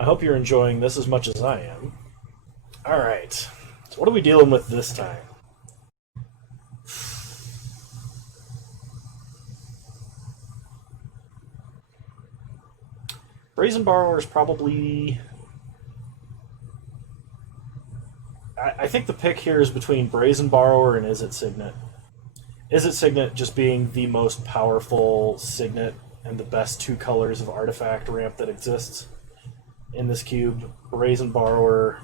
I hope you're enjoying this as much as I am. Alright, so what are we dealing with this time? Brazen Borrower is probably... I think the pick here is between Brazen Borrower and Is It Signet. Is It Signet just being the most powerful Signet and the best two colors of artifact ramp that exists in this cube. Brazen Borrower,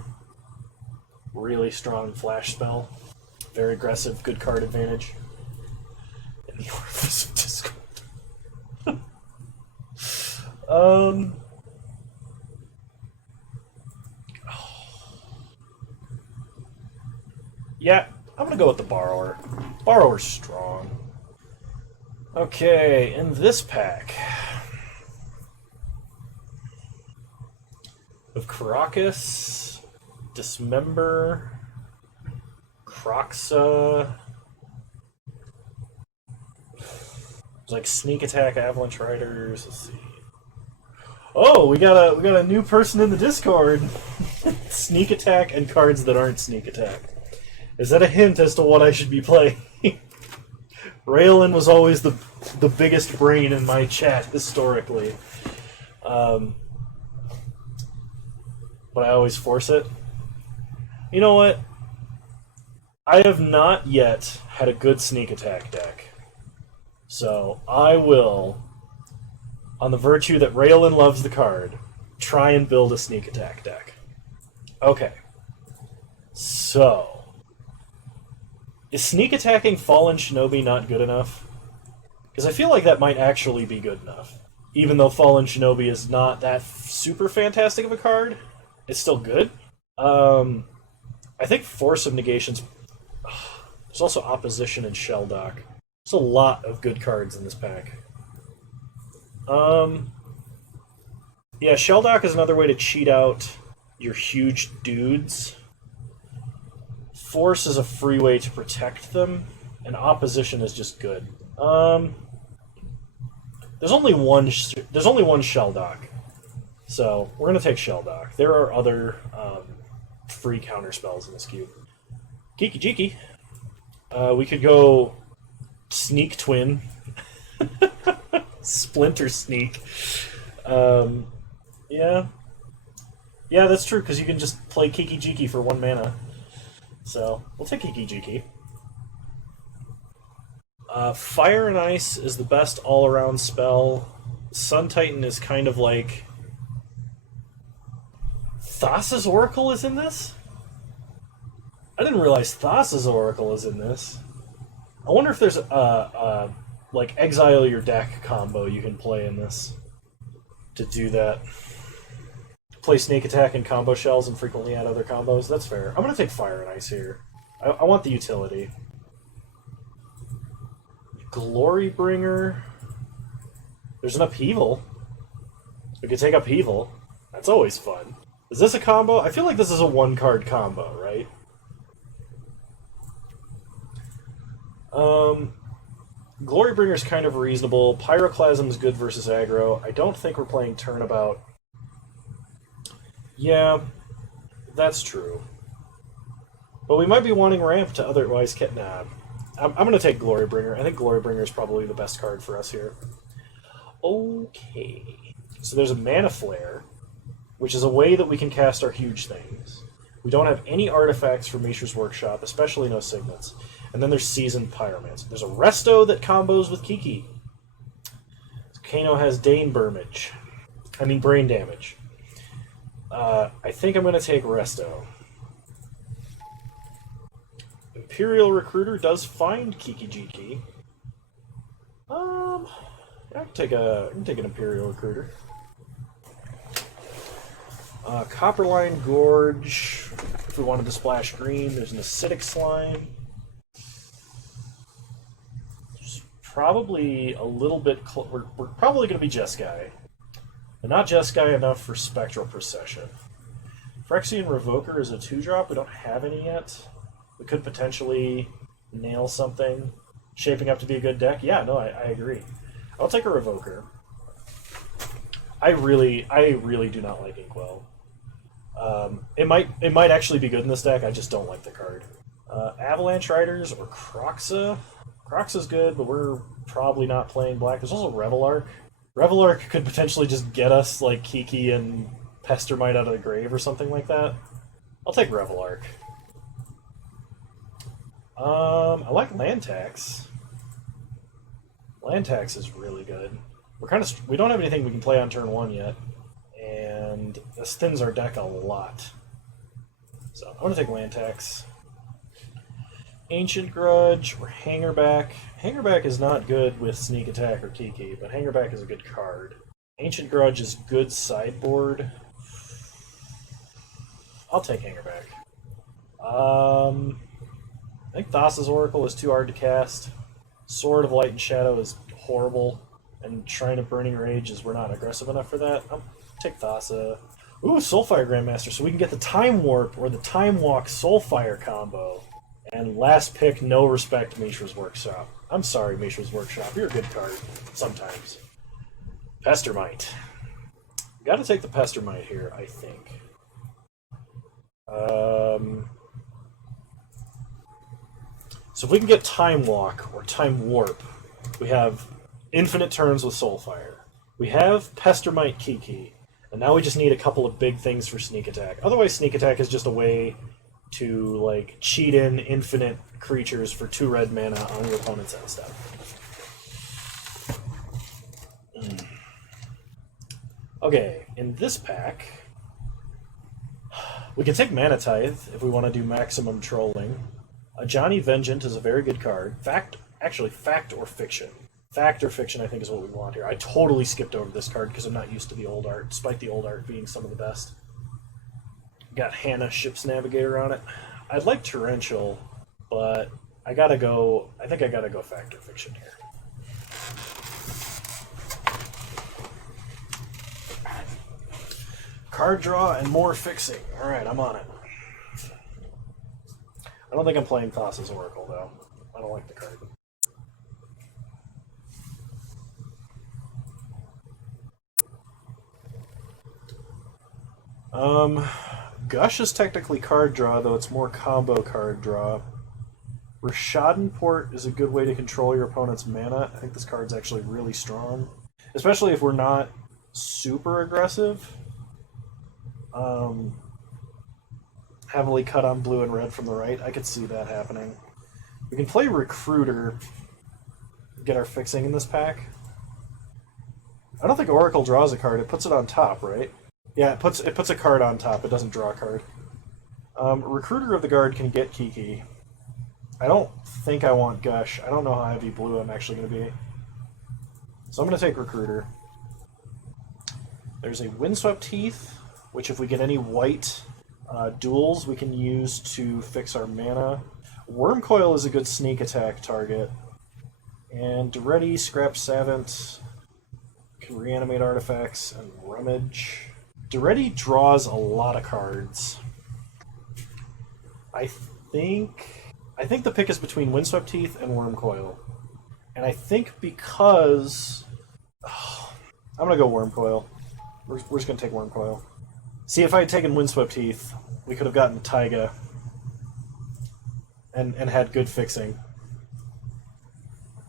really strong flash spell. Very aggressive, good card advantage. In the Orifice of Discord. Yeah, I'm gonna go with the Borrower. Borrower's strong. Okay, in this pack of Caracas, Dismember, Croxa. There's like Sneak Attack, Avalanche Riders. Let's see. Oh, we got a new person in the Discord. Sneak Attack and cards that aren't Sneak Attack. Is that a hint as to what I should be playing? Raylin was always the biggest brain in my chat historically. But I always force it. You know what? I have not yet had a good Sneak Attack deck. So I will, on the virtue that Raylin loves the card, try and build a Sneak Attack deck. Okay. So... is Sneak Attacking Fallen Shinobi not good enough? Because I feel like that might actually be good enough. Even though Fallen Shinobi is not that super fantastic of a card, it's still good. I think Force of Negations... there's also Opposition and Shelldock. There's a lot of good cards in this pack. Yeah, Shelldock is another way to cheat out your huge dudes. Force is a free way to protect them, and Opposition is just good. There's only one Shelldock, so we're gonna take Shelldock. There are other free counter spells in this cube. Kiki-Jiki. We could go Sneak Twin, Splinter Sneak. Yeah, that's true because you can just play Kiki-Jiki for 1 mana. So, we'll take Kiki-Jiki. Fire and Ice is the best all-around spell. Sun Titan is kind of like... Thassa's Oracle is in this? I didn't realize Thassa's Oracle is in this. I wonder if there's a like, exile your deck combo you can play in this to do that. Play Sneak Attack and combo shells and frequently add other combos. That's fair. I'm going to take Fire and Ice here. I want the utility. Glorybringer. There's an Upheaval. We could take Upheaval. That's always fun. Is this a combo? I feel like this is a 1-card combo, right? Glorybringer's kind of reasonable. Pyroclasm's good versus aggro. I don't think we're playing Turnabout. Yeah, that's true. But we might be wanting ramp to otherwise get... Nah. I'm going to take Glorybringer. I think Glorybringer is probably the best card for us here. Okay. So there's a Mana Flare, which is a way that we can cast our huge things. We don't have any artifacts for Mishra's Workshop, especially no Signets. And then there's Seasoned Pyromancer. There's a Resto that combos with Kiki. Kano has Brain Damage. I think I'm going to take Resto. Imperial Recruiter does find Kiki-Jiki. I can take an Imperial Recruiter. Copperline Gorge. If we wanted to splash green, there's an Acidic Slime. There's probably a little bit... We're probably going to be Jeskai. But not Jeskai enough for Spectral Procession. Phyrexian Revoker is a 2-drop. We don't have any yet. We could potentially nail something. Shaping up to be a good deck. Yeah, no, I agree. I'll take a Revoker. I really do not like Inkwell. It might actually be good in this deck. I just don't like the card. Avalanche Riders or Croxa. Croxa's good, but we're probably not playing black. There's also Revelark. Revelark could potentially just get us like Kiki and Pestermite out of the grave or something like that. I'll take Revelark. I like Land Tax. Land Tax is really good. We don't have anything we can play on turn 1 yet, and this thins our deck a lot. So I'm gonna take Land Tax. Ancient Grudge or Hangerback. Hangerback is not good with Sneak Attack or Kiki, but Hangerback is a good card. Ancient Grudge is good sideboard. I'll take Hangerback. I think Thassa's Oracle is too hard to cast. Sword of Light and Shadow is horrible, and Shrine of Burning Rage is we're not aggressive enough for that. I'll take Thassa. Ooh, Soulfire Grandmaster, so we can get the Time Warp or the Time Walk Soulfire combo. And last pick, no respect, Mishra's Workshop. I'm sorry, Mishra's Workshop. You're a good card. Sometimes. Pestermite. Gotta take the Pestermite here, I think. So if we can get Time Walk or Time Warp, we have infinite turns with Soulfire. We have Pestermite Kiki, and now we just need a couple of big things for Sneak Attack. Otherwise, Sneak Attack is just a way to like cheat in infinite creatures for 2 red mana on your opponent's end step. Okay, in this pack, we can take Mana Tithe if we want to do maximum trolling. Johnny Vengeant is a very good card. Fact or Fiction. Fact or Fiction, I think, is what we want here. I totally skipped over this card because I'm not used to the old art, despite the old art being some of the best. Got Hannah, Ship's Navigator on it. I'd like Torrential, but I think I gotta go Fact or Fiction here. Card draw and more fixing. Alright, I'm on it. I don't think I'm playing Thassa's Oracle, though. I don't like the card. Gush is technically card draw, though it's more combo card draw. Rishadenport is a good way to control your opponent's mana. I think this card's actually really strong. Especially if we're not super aggressive. Heavily cut on blue and red from the right. I could see that happening. We can play Recruiter, get our fixing in this pack. I don't think Oracle draws a card. It puts it on top, right? Yeah, it puts a card on top. It doesn't draw a card. Recruiter of the Guard can get Kiki. I don't think I want Gush. I don't know how heavy blue I'm actually going to be. So I'm going to take Recruiter. There's a Windswept Heath, which if we get any white duels, we can use to fix our mana. Wormcoil is a good sneak attack target. And Duretti, Scrap Savant can reanimate artifacts, and Rummage. Duretti draws a lot of cards. I think the pick is between Windswept Heath and Wormcoil. And I think because... I'm going to go Wormcoil. We're just going to take Wormcoil. See, if I had taken Windswept Heath, we could have gotten Taiga and had good fixing.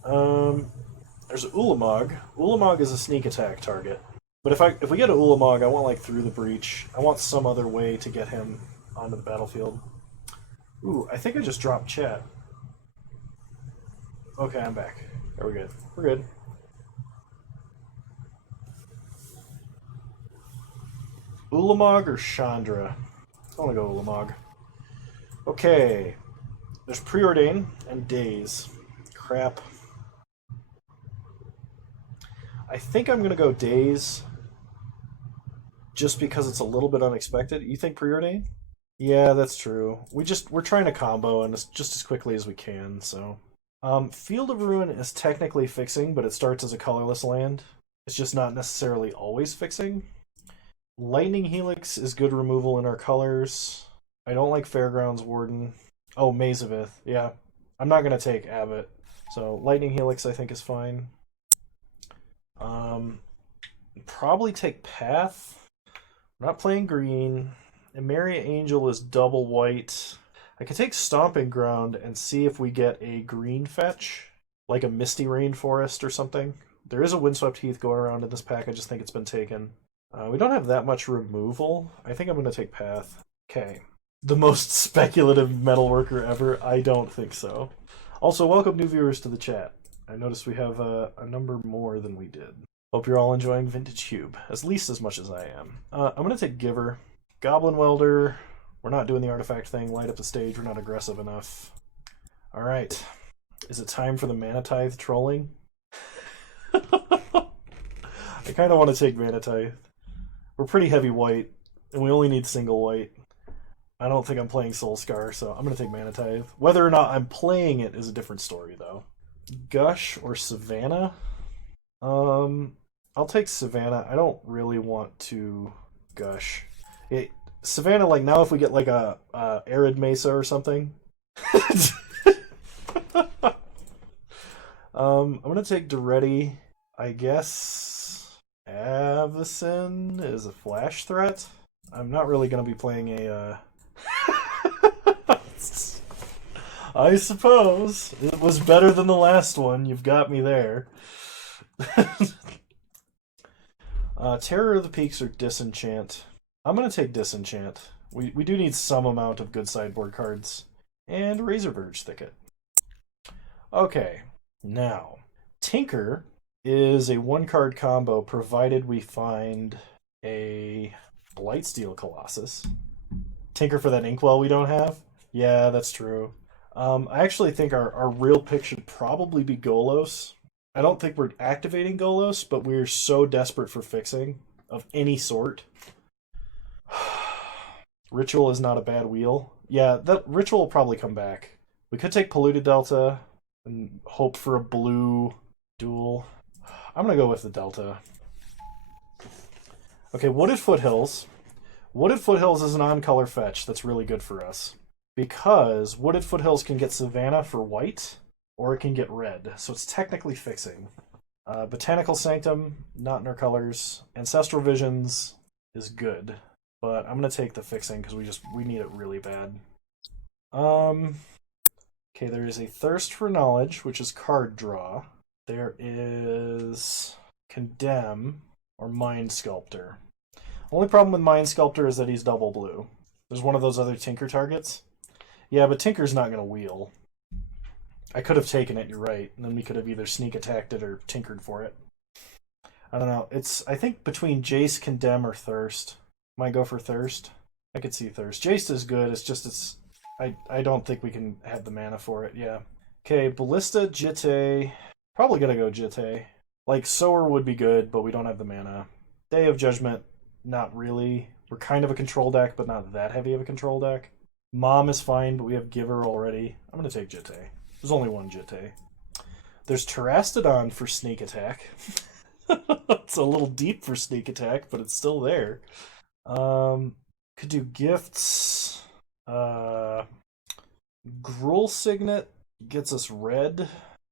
There's Ulamog. Ulamog is a sneak attack target. But if we get an Ulamog, I want like Through the Breach. I want some other way to get him onto the battlefield. Ooh, I think I just dropped chat. Okay, I'm back. There, we're good. We're good. Ulamog or Chandra? I want to go Ulamog. Okay. There's Preordain and Daze. Crap. I think I'm going to go Daze just because it's a little bit unexpected. You think Preordain? Yeah, that's true. We're trying to combo and just as quickly as we can, so. Field of Ruin is technically fixing, but it starts as a colorless land. It's just not necessarily always fixing. Lightning Helix is good removal in our colors. I don't like Fairgrounds Warden. Oh, Mazavith. Yeah. I'm not going to take Abbott. So Lightning Helix I think is fine. Probably take Path. We're not playing green. Emeria Angel is double white. I could take Stomping Ground and see if we get a green fetch, like a Misty Rainforest or something. There is a Windswept Heath going around in this pack. I just think it's been taken. We don't have that much removal. I think I'm going to take Path. Okay. The most speculative metalworker ever? I don't think so. Also, welcome new viewers to the chat. I noticed we have a number more than we did. Hope you're all enjoying Vintage Cube, at least as much as I am. I'm going to take Giver. Goblin Welder. We're not doing the artifact thing. Light up the stage. We're not aggressive enough. Alright. Is it time for the Mana Tithe trolling? I kind of want to take Mana Tithe. We're pretty heavy white, and we only need single white. I don't think I'm playing Soul Scar, so I'm going to take Mana Tithe. Whether or not I'm playing it is a different story, though. Gush or Savannah? I'll take Savannah. I don't really want to Gush. Savannah, like, now if we get, like, a Arid Mesa or something. I'm going to take Duretti. I guess Avacyn is a flash threat. I'm not really going to be playing a... I suppose. It was better than the last one. You've got me there. Terror of the Peaks or Disenchant. I'm going to take Disenchant. We do need some amount of good sideboard cards. And Razorverge Thicket. Okay, now. Tinker is a 1-card combo provided we find a Blightsteel Colossus. Tinker for that Inkwell we don't have? Yeah, that's true. I actually think our real pick should probably be Golos. I don't think we're activating Golos, but we're so desperate for fixing of any sort. Ritual is not a bad wheel. Yeah, that Ritual will probably come back. We could take Polluted Delta and hope for a blue duel. I'm going to go with the Delta. Okay, Wooded Foothills. Wooded Foothills is an on-color fetch that's really good for us. Because Wooded Foothills can get Savannah for white, or it can get red. So it's technically fixing. Botanical Sanctum, not in our colors. Ancestral Visions is good. But I'm going to take the fixing because we need it really bad. Okay, there is a Thirst for Knowledge, which is card draw. There is Condemn or Mind Sculptor. Only problem with Mind Sculptor is that he's double blue. There's one of those other Tinker targets. Yeah, but Tinker's not going to wheel. I could have taken it, you're right. And then we could have either sneak attacked it or tinkered for it. I don't know. It's, I think, between Jace, Condemn, or Thirst. Might go for Thirst. I could see Thirst. Jace is good, it's just, I don't think we can have the mana for it, yeah. Okay, Ballista, Jitte. Probably gonna go Jitte. Like, Sower would be good, but we don't have the mana. Day of Judgment, not really. We're kind of a control deck, but not that heavy of a control deck. Mom is fine, but we have Giver already. I'm going to take Jitte. There's only one Jitte. There's Terastodon for sneak attack. It's a little deep for sneak attack, but it's still there. Could do gifts. Gruul Signet gets us red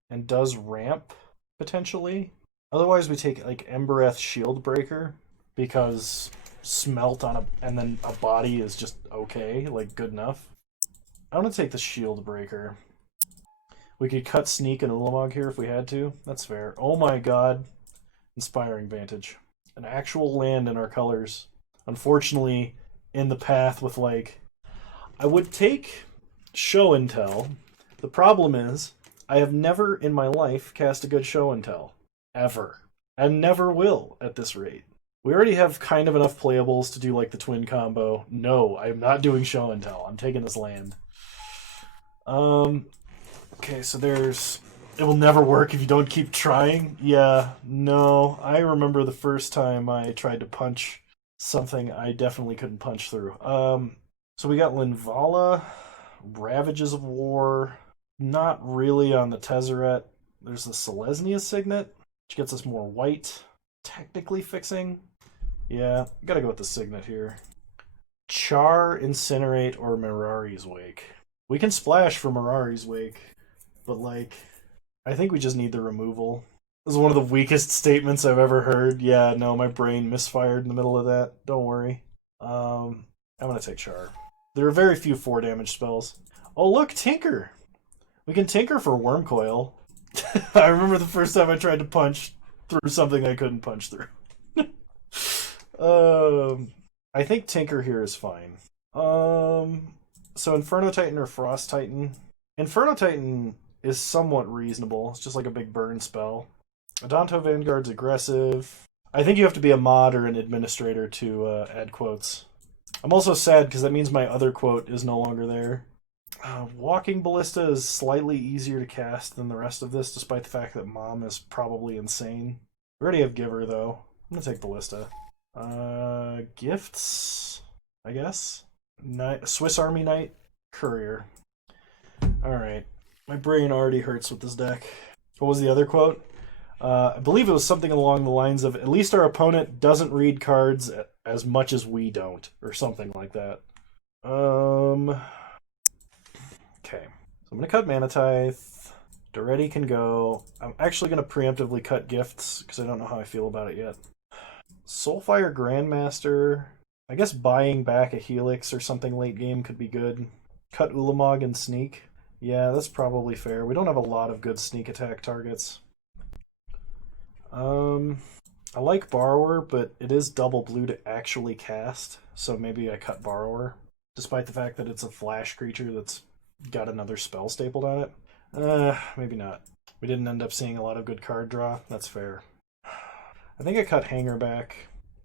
and does ramp, potentially. Otherwise, we take, like, Embereth Shieldbreaker, because smelt on and then a body is just okay, like good enough. I'm gonna take the Shieldbreaker. We could cut Sneak and Ulamog here if we had to. That's fair. Oh my god. Inspiring Vantage. An actual land in our colors. Unfortunately, in the path with, like... I would take Show and Tell. The problem is, I have never in my life cast a good Show and Tell. Ever. And never will at this rate. We already have kind of enough playables to do, like, the twin combo. No, I'm not doing Show and Tell. I'm taking this land. Okay, so there's... It will never work if you don't keep trying. Yeah, no. I remember the first time I tried to punch something I definitely couldn't punch through. So we got Linvala, Ravages of War, not really on the Tezzeret. There's the Selesnya Signet, which gets us more white. Technically fixing. Yeah, gotta go with the Signet here. Char, Incinerate, or Mirari's Wake. We can splash for Mirari's Wake, but, like, I think we just need the removal. was one of the weakest statements I've ever heard. Yeah, no, my brain misfired in the middle of that. Don't worry. I'm gonna take Char. There are very few 4 damage spells. Oh look, Tinker! We can Tinker for Worm Coil. I remember the first time I tried to punch through something I couldn't punch through. I think Tinker here is fine. So Inferno Titan or Frost Titan? Inferno Titan is somewhat reasonable. It's just like a big burn spell. Adonto Vanguard's aggressive. I think you have to be a mod or an administrator to add quotes. I'm also sad because that means my other quote is no longer there. Walking Ballista is slightly easier to cast than the rest of this, despite the fact that Mom is probably insane. We already have Giver, though. I'm gonna take Ballista. Gifts, I guess? Swiss Army Knight, Courier. Alright. My brain already hurts with this deck. What was the other quote? I believe it was something along the lines of, at least our opponent doesn't read cards as much as we don't, or something like that. Okay. So I'm going to cut Mana Tithe. Doretti can go. I'm actually going to preemptively cut Gifts, because I don't know how I feel about it yet. Soulfire Grandmaster. I guess buying back a Helix or something late game could be good. Cut Ulamog and Sneak. Yeah, that's probably fair. We don't have a lot of good sneak attack targets. I like Borrower, but it is double blue to actually cast, so maybe I cut Borrower, despite the fact that it's a flash creature that's got another spell stapled on it. Maybe not. We didn't end up seeing a lot of good card draw. That's fair. I think I cut Hangerback.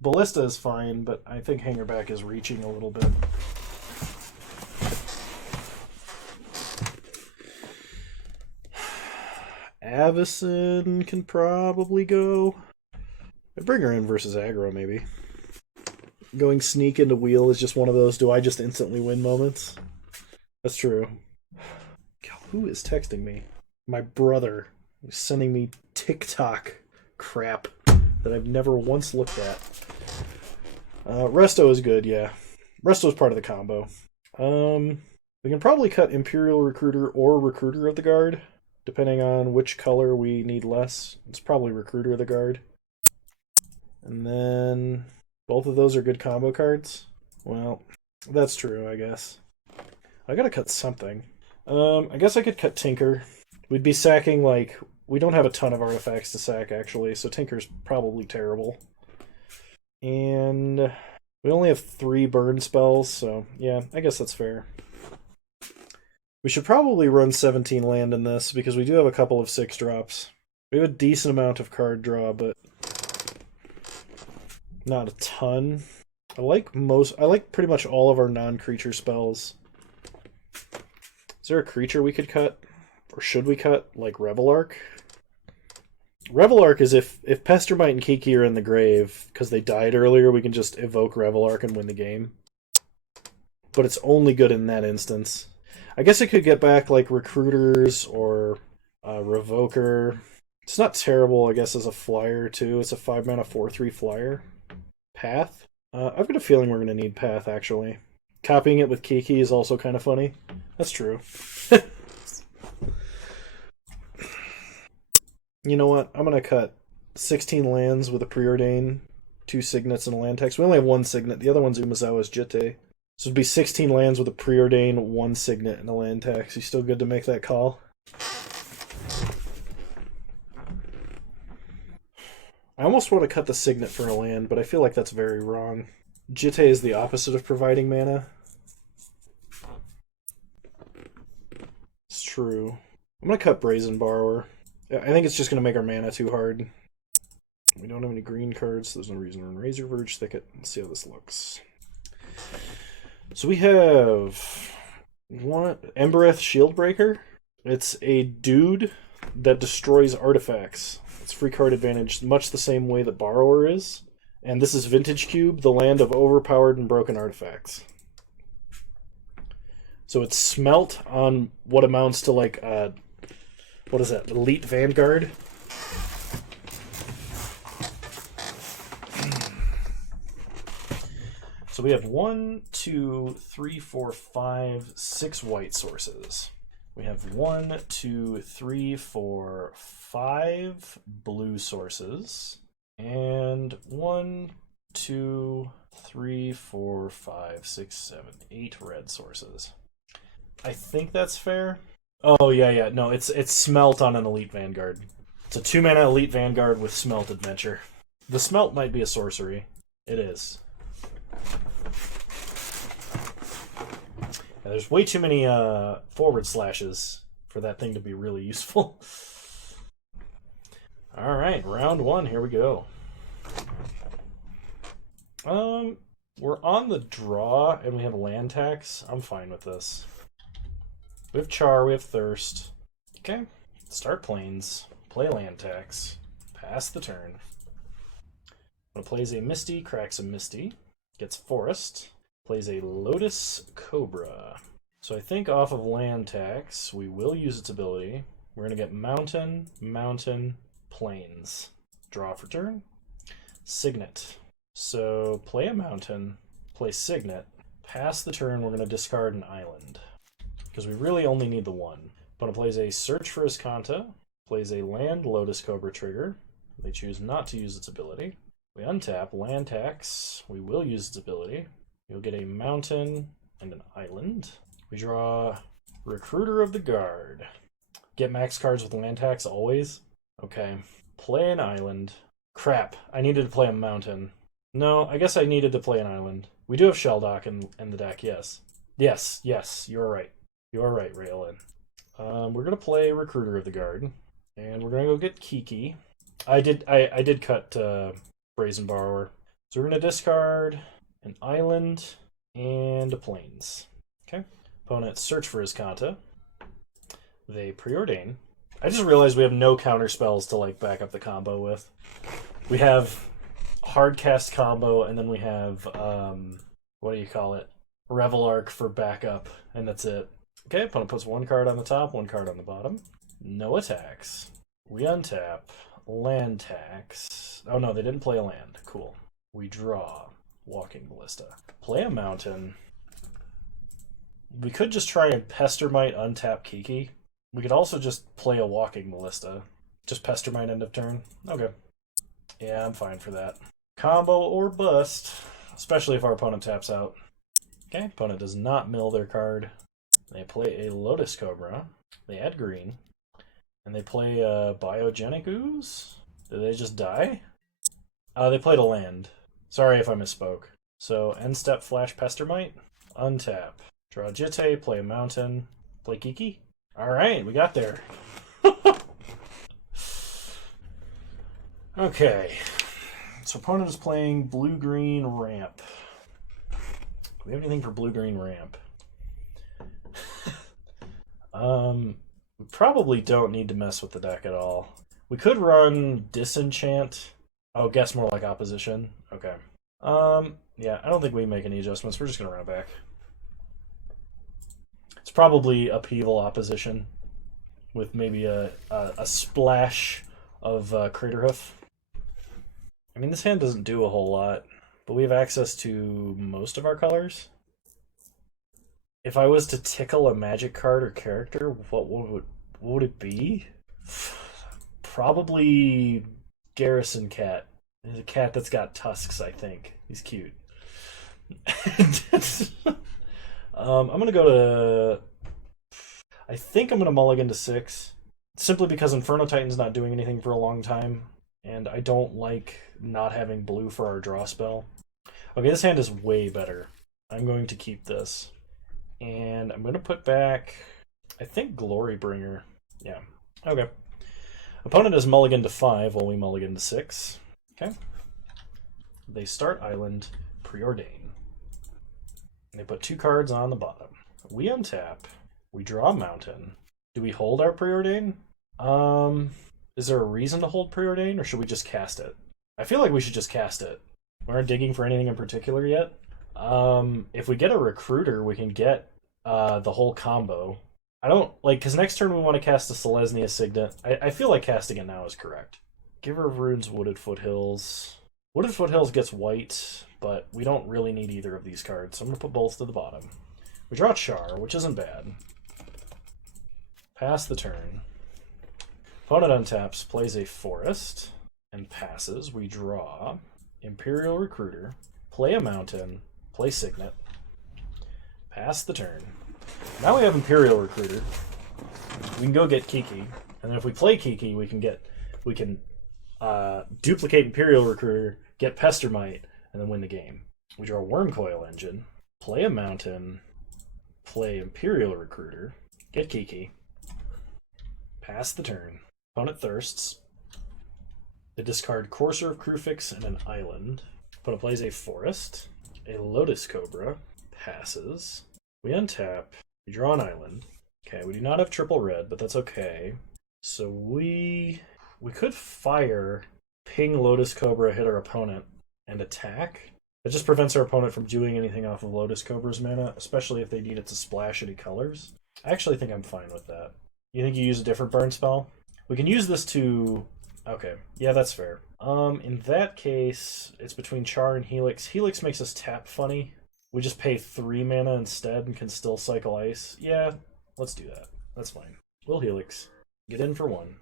Ballista is fine, but I think Hangerback is reaching a little bit. Avacyn can probably go. I'd bring her in versus aggro, maybe. Going Sneak into Wheel is just one of those do I just instantly win moments. That's true. God, who is texting me? My brother. He's sending me TikTok crap that I've never once looked at. Resto is good, yeah. Resto is part of the combo. We can probably cut Imperial Recruiter or Recruiter of the Guard, depending on which color we need less. It's probably Recruiter of the Guard. And then both of those are good combo cards. Well, that's true, I guess. I gotta cut something. I guess I could cut Tinker. We'd be sacking, like, we don't have a ton of artifacts to sack, actually, so Tinker's probably terrible. And we only have 3 burn spells, so yeah, I guess that's fair. We should probably run 17 land in this, because we do have a couple of 6-drops. We have a decent amount of card draw, but not a ton. I like pretty much all of our non-creature spells. Is there a creature we could cut? Or should we cut, like Revelark? Revelark is if Pestermite and Kiki are in the grave, because they died earlier, we can just evoke Revelark and win the game. But it's only good in that instance. I guess I could get back, like, Recruiters or Revoker. It's not terrible, I guess, as a flyer, too. It's a 5-mana 4/3 flyer. Path? I've got a feeling we're going to need Path, actually. Copying it with Kiki is also kind of funny. That's true. You know what? I'm going to cut 16 lands with a Preordain, 2 Signets, and a land text. We only have 1 Signet. The other one's Umezawa's Jitte. So it'd be 16 lands with a Preordain, 1 Signet, and a land tax. You still good to make that call? I almost want to cut the Signet for a land, but I feel like that's very wrong. Jitte is the opposite of providing mana. It's true. I'm going to cut Brazen Borrower. I think it's just going to make our mana too hard. We don't have any green cards, so there's no reason to run Razor Verge Thicket. Let's see how this looks. So we have Embereth Shieldbreaker. It's a dude that destroys artifacts. It's free card advantage, much the same way that Borrower is. And this is Vintage Cube, the land of overpowered and broken artifacts. So it's smelt on what amounts to like, what is that, Elite Vanguard? So we have 1, 2, 3, 4, 5, 6 white sources. We have 1, 2, 3, 4, 5 blue sources, and 1, 2, 3, 4, 5, 6, 7, 8 red sources. I think that's fair. Oh yeah. No, it's Smelt on an Elite Vanguard. It's a 2-mana Elite Vanguard with Smelt Adventure. The Smelt might be a sorcery. It is. Yeah, there's way too many forward slashes for that thing to be really useful. All right, round 1. Here we go. We're on the draw and we have land tax. I'm fine with this. We have Char, we have Thirst. Okay, start Plains, play land tax, pass the turn. Plays a Misty, cracks a Misty, gets Forest, plays a Lotus Cobra. So I think off of land tax, we will use its ability. We're going to get Mountain, Mountain, Plains. Draw for turn. Signet. So play a Mountain, play Signet. Pass the turn, we're going to discard an island. Because we really only need the one. Opponent plays a Search for Iskanta, plays a land Lotus Cobra trigger. They choose not to use its ability. We untap, land tax. We will use its ability. You'll get a mountain and an island. We draw Recruiter of the Guard. Get max cards with land tax always? Okay. Play an island. Crap, I needed to play a mountain. No, I guess I needed to play an island. We do have Shelldock in the deck, yes. Yes, you're right. You're right, Raylin. We're going to play Recruiter of the Guard. And we're going to go get Kiki. I did cut Brazen Borrower. So we're going to discard an island and a plains. Okay. Opponent search for Iskanta. They preordain. I just realized we have no counter spells to like back up the combo with. We have Hardcast combo, and then we have what do you call it? Revel Arc for backup, and that's it. Okay, opponent puts 1 card on the top, 1 card on the bottom. No attacks. We untap. Land tax. Oh no, they didn't play a land. Cool. We draw. Walking Ballista. Play a mountain. We could just try and Pestermite untap Kiki. We could also just play a Walking Ballista. Just Pestermite end of turn. Okay. Yeah, I'm fine for that. Combo or bust. Especially if our opponent taps out. Okay, opponent does not mill their card. They play a Lotus Cobra. They add green. And they play Biogenic Ooze? Did they just die? They played a land. Sorry if I misspoke. So, end step Flash Pestermite. Untap. Draw Jitte, play a mountain. Play Kiki? Alright, we got there. Okay. So opponent is playing blue-green ramp. Do we have anything for blue-green ramp? We probably don't need to mess with the deck at all. We could run Disenchant. Oh, guess more like opposition. Okay. Yeah, I don't think we make any adjustments. We're just gonna run it back. It's probably Upheaval opposition with maybe a splash of Craterhoof. I mean, this hand doesn't do a whole lot, but we have access to most of our colors. If I was to tickle a magic card or character, what would it be? Probably Garrison Cat. There's a cat that's got tusks, I think. He's cute. I'm going to go to... I think I'm going to mulligan to 6. Simply because Inferno Titan's not doing anything for a long time. And I don't like not having blue for our draw spell. Okay, this hand is way better. I'm going to keep this. And I'm going to put back, I think, Glorybringer. Yeah. Okay. Opponent is mulligan to 5 while we mulligan to 6. Okay. They start Island, preordain. They put 2 cards on the bottom. We untap. We draw Mountain. Do we hold our preordain? Is there a reason to hold preordain, or should we just cast it? I feel like we should just cast it. We aren't digging for anything in particular yet. If we get a recruiter, we can get the whole combo. I don't like, because next turn we want to cast the Selesnya Signet. I feel like casting it now is correct. Giver of Runes, Wooded Foothills. Wooded Foothills gets white, but we don't really need either of these cards, so I'm going to put both to the bottom. We draw Char, which isn't bad. Pass the turn. Opponent untaps, plays a forest, and passes. We draw Imperial Recruiter, play a mountain, play Signet, pass the turn. Now we have Imperial Recruiter. We can go get Kiki, and then if we play Kiki, we can duplicate Imperial Recruiter, get Pestermite, and then win the game. We draw Wormcoil Engine, play a mountain, play Imperial Recruiter, get Kiki, pass the turn. Opponent thirsts. They discard Courser of Crufix and an island. Opponent plays a forest, a Lotus Cobra, passes. We untap, we draw an island. Okay, we do not have triple red, but that's okay. So we could fire, ping Lotus Cobra, hit our opponent, and attack. It just prevents our opponent from doing anything off of Lotus Cobra's mana, especially if they need it to splash any colors. I actually think I'm fine with that. You think you use a different burn spell? We can use this to... Okay, yeah, that's fair. In that case, it's between Char and Helix. Helix makes us tap funny. We just pay 3 mana instead and can still cycle ice. Yeah, let's do that. That's fine. We'll Helix. Get in for 1.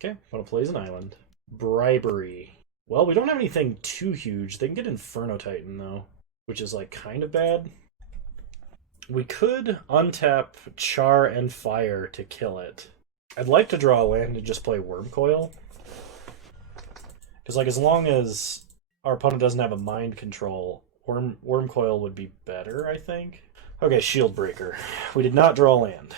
Okay, opponent plays an island. Bribery. Well, we don't have anything too huge. They can get Inferno Titan, though, which is, like, kind of bad. We could untap Char and Fire to kill it. I'd like to draw a land and just play Wormcoil. Because, like, as long as our opponent doesn't have a mind control, Wormcoil would be better, I think. Okay, Shield Breaker. We did not draw land.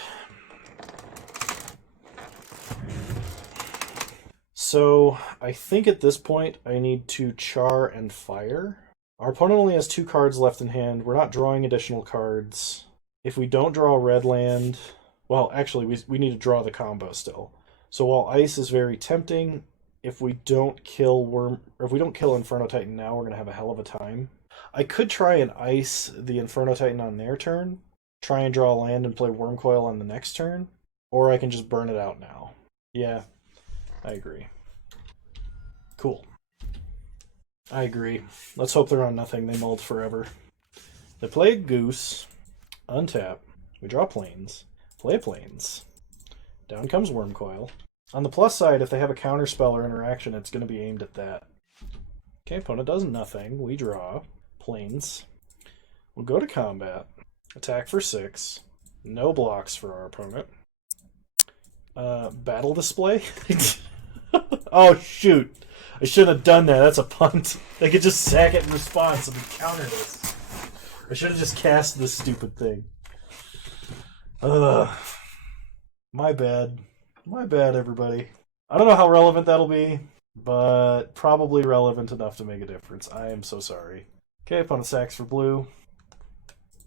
So, I think at this point I need to Char and Fire. Our opponent only has 2 cards left in hand. We're not drawing additional cards. If we don't draw a red land... Well, actually, we need to draw the combo still. So while Ice is very tempting, if we don't kill Inferno Titan now, we're going to have a hell of a time. I could try and Ice the Inferno Titan on their turn, try and draw a land and play Wormcoil on the next turn, or I can just burn it out now. Yeah, I agree. Cool. I agree. Let's hope they're on nothing. They mulled forever. They play a Goose, untap, we draw Plains. Play Plains. Down comes Wormcoil. On the plus side, if they have a counter spell or interaction, it's going to be aimed at that. Okay, opponent does nothing. We draw. Plains. We'll go to combat. Attack for 6. No blocks for our opponent. Battle display? Oh, shoot. I shouldn't have done that. That's a punt. They could just sack it in response and we counter this. I should have just cast this stupid thing. Ugh. My bad. My bad, everybody. I don't know how relevant that'll be, but probably relevant enough to make a difference. I am so sorry. Okay, opponent sacks for blue.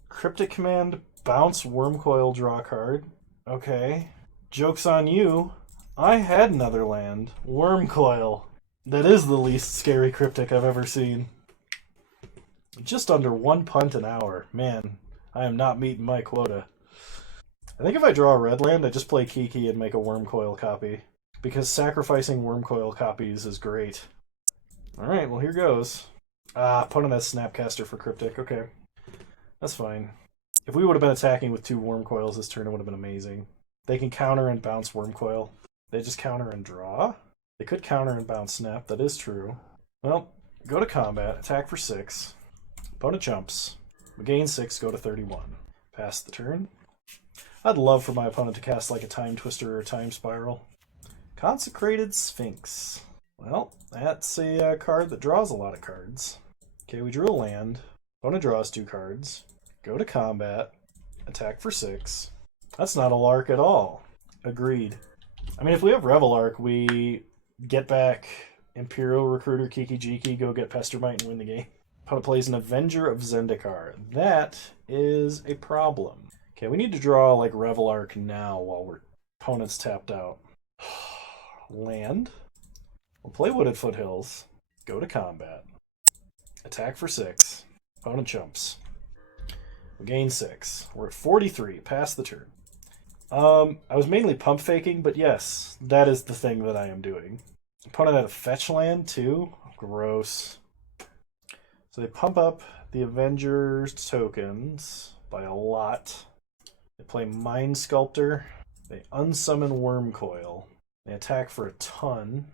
Cryptic Command, bounce Wormcoil, draw a card. Okay. Joke's on you. I had another land. Wormcoil. That is the least scary cryptic I've ever seen. Just under 1 punt an hour. Man, I am not meeting my quota. I think if I draw a red land, I just play Kiki and make a Wormcoil copy. Because sacrificing Wormcoil copies is great. Alright, well here goes. Opponent has Snapcaster for Cryptic. Okay. That's fine. If we would have been attacking with 2 Wormcoils this turn, it would have been amazing. They can counter and bounce Wormcoil. They just counter and draw? They could counter and bounce Snap, that is true. Well, go to combat, attack for 6. Opponent jumps. We gain 6, go to 31. Pass the turn. I'd love for my opponent to cast like a Time Twister or a Time Spiral. Consecrated Sphinx. Well, that's a card that draws a lot of cards. Okay, we drew a land. Opponent draws 2 cards. Go to combat. Attack for 6. That's not a lark at all. Agreed. I mean, if we have Revelark, we get back Imperial Recruiter, Kiki-Jiki, go get Pestermite and win the game. Opponent plays an Avenger of Zendikar. That is a problem. Okay, we need to draw like Revelark now while we're opponent's tapped out. Land. We'll play Wooded Foothills. Go to combat. Attack for 6. Opponent jumps. We gain 6. We're at 43. Pass the turn. I was mainly pump faking, but yes, that is the thing that I am doing. Opponent had a fetch land too. Gross. So they pump up the Avengers tokens by a lot. They play Mind Sculptor. They unsummon Worm Coil. They attack for a ton.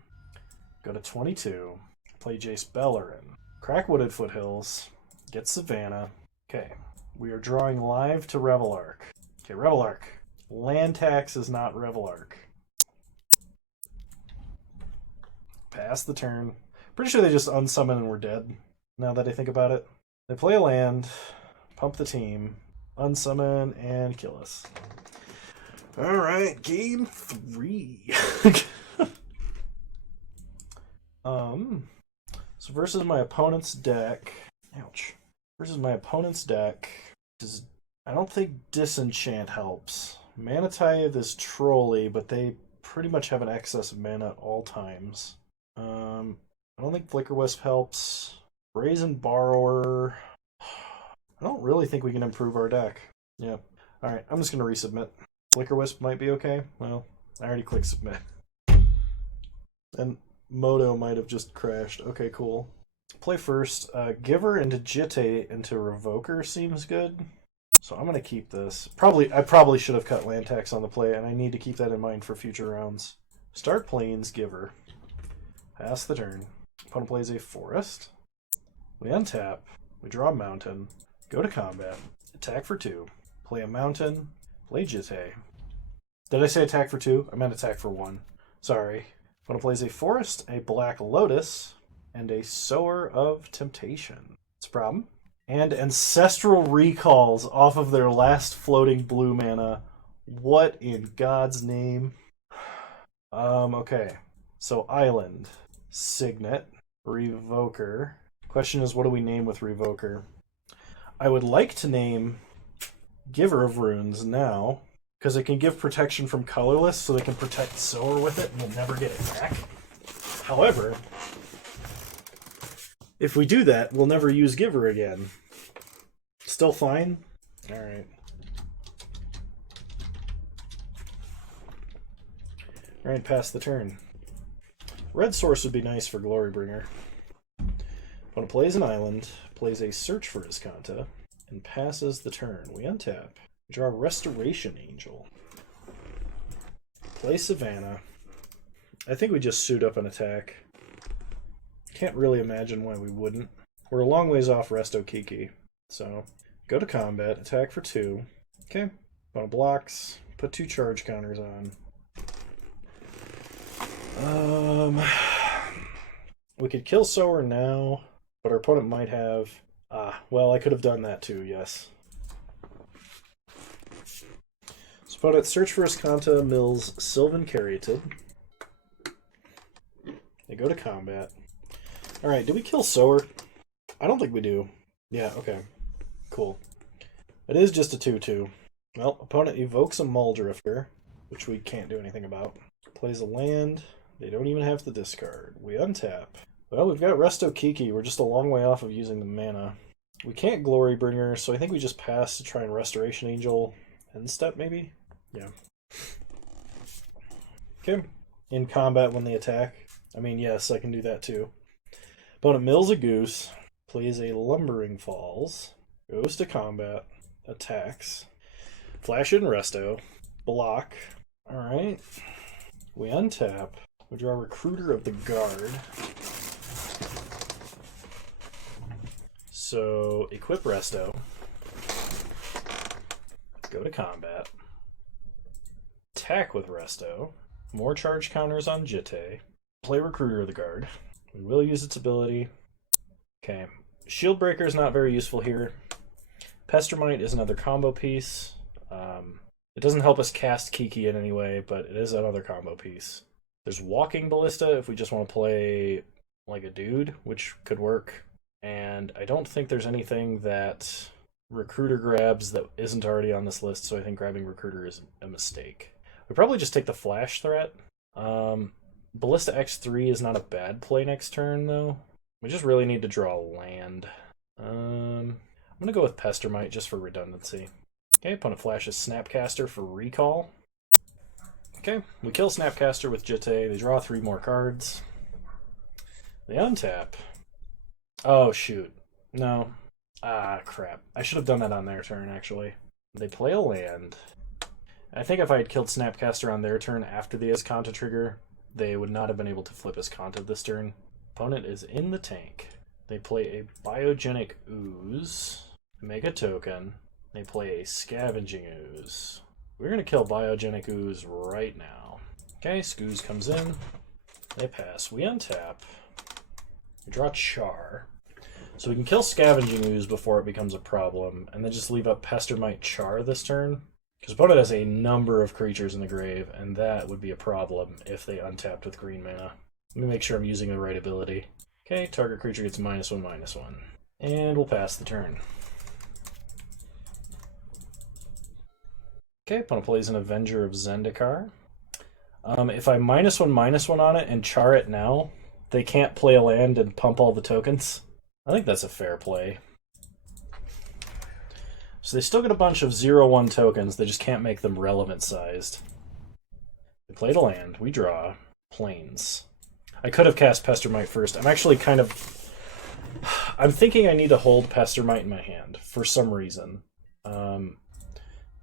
Go to 22. Play Jace Bellerin. Crackwooded Foothills. Get Savannah. Okay. We are drawing live to Revelark. Okay, Revelark. Land tax is not Revelark. Pass the turn. Pretty sure they just unsummon and we're dead, now that I think about it. They play a land, pump the team, unsummon, and kill us. Alright, game 3. So versus my opponent's deck. Ouch. Versus my opponent's deck. I don't think Disenchant helps. Mana Tithe is trolly, but they pretty much have an excess of mana at all times. I don't think Flicker Wisp helps. Brazen Borrower. I don't really think we can improve our deck. Yeah. Alright, I'm just going to resubmit. Flicker Wisp might be okay. Well, I already clicked submit. And Moto might have just crashed. Okay, cool. Play first. Giver into Jitte into Revoker seems good. So I'm going to keep this. I probably should have cut land tax on the play, and I need to keep that in mind for future rounds. Start Plains, Giver. Pass the turn. Opponent plays a Forest. We untap. We draw a Mountain. Go to combat. Attack for 2. Play a Mountain. Play Jitte. Did I say attack for 2? I meant attack for 1. Sorry. Opponent plays a Forest, a Black Lotus, and a Sower of Temptation. It's a problem. And Ancestral Recalls off of their last floating blue mana. What in God's name? Okay. So Island, Signet, Revoker. Question is, what do we name with Revoker? I would like to name Giver of Runes now, because it can give protection from colorless, so they can protect Sower with it and we'll never get it back. However, if we do that, we'll never use Giver again. Still fine? Alright. Alright, pass the turn. Red Source would be nice for Glorybringer. Opponent plays an island, plays a Search for Iskanta, and passes the turn. We untap. We draw Restoration Angel. Play Savannah. I think we just suit up an attack. Can't really imagine why we wouldn't. We're a long ways off Jes-Kiki. So, go to combat, attack for 2. Okay. Opponent blocks, put 2 charge counters on. We could kill Sower now, but our opponent might have... well, I could have done that too, yes. So opponent search for Iskanta, mills Sylvan Caryatid. They go to combat. Alright, do we kill Sower? I don't think we do. Yeah, okay. Cool. It is just a 2-2. Well, opponent evokes a Muldrifter, which we can't do anything about. Plays a land. They don't even have to discard. We untap. Well, we've got Jes-Kiki. We're just a long way off of using the mana. We can't Glorybringer, so I think we just pass to try and Restoration Angel end step, maybe? Yeah. Okay. In combat when they attack. I mean, yes, I can do that too. Opponent mills a Goose, plays a Lumbering Falls, goes to combat, attacks, flash in Resto, block. Alright. We untap. We draw Recruiter of the Guard. So, equip Resto. Go to combat. Attack with Resto. More charge counters on Jitte. Play Recruiter of the Guard. We will use its ability. Okay. Shield Breaker is not very useful here. Pestermite is another combo piece. It doesn't help us cast Kiki in any way, but it is another combo piece. There's Walking Ballista if we just want to play like a dude, which could work. And I don't think there's anything that Recruiter grabs that isn't already on this list, so I think grabbing Recruiter is a mistake. We probably just take the Flash threat. Ballista X3 is not a bad play next turn, though. We just really need to draw land. I'm going to go with Pestermite just for redundancy. Okay, opponent flashes Snapcaster for recall. Okay, we kill Snapcaster with Jitte. They draw 3 more cards. They untap. Oh, shoot. No. Ah, crap. I should have done that on their turn, actually. They play a land. I think if I had killed Snapcaster on their turn after the Escanta trigger, they would not have been able to flip Escanta this turn. Opponent is in the tank. They play a Biogenic Ooze, make a token. They play a Scavenging Ooze. We're going to kill Biogenic Ooze right now. Okay, Scooze comes in. They pass. We untap. We draw Char. So we can kill Scavenging Ooze before it becomes a problem, and then just leave up Pestermite Char this turn. Because opponent has a number of creatures in the grave, and that would be a problem if they untapped with green mana. Let me make sure I'm using the right ability. Okay, target creature gets -1/-1. And we'll pass the turn. Okay, opponent plays an Avenger of Zendikar. If I -1/-1 on it and char it now, they can't play a land and pump all the tokens. I think that's a fair play. So they still get a bunch of 0/1 tokens, they just can't make them relevant sized. They played a land, we draw, Plains. I could have cast Pestermite first. I'm actually kind of... I'm thinking I need to hold Pestermite in my hand, for some reason. So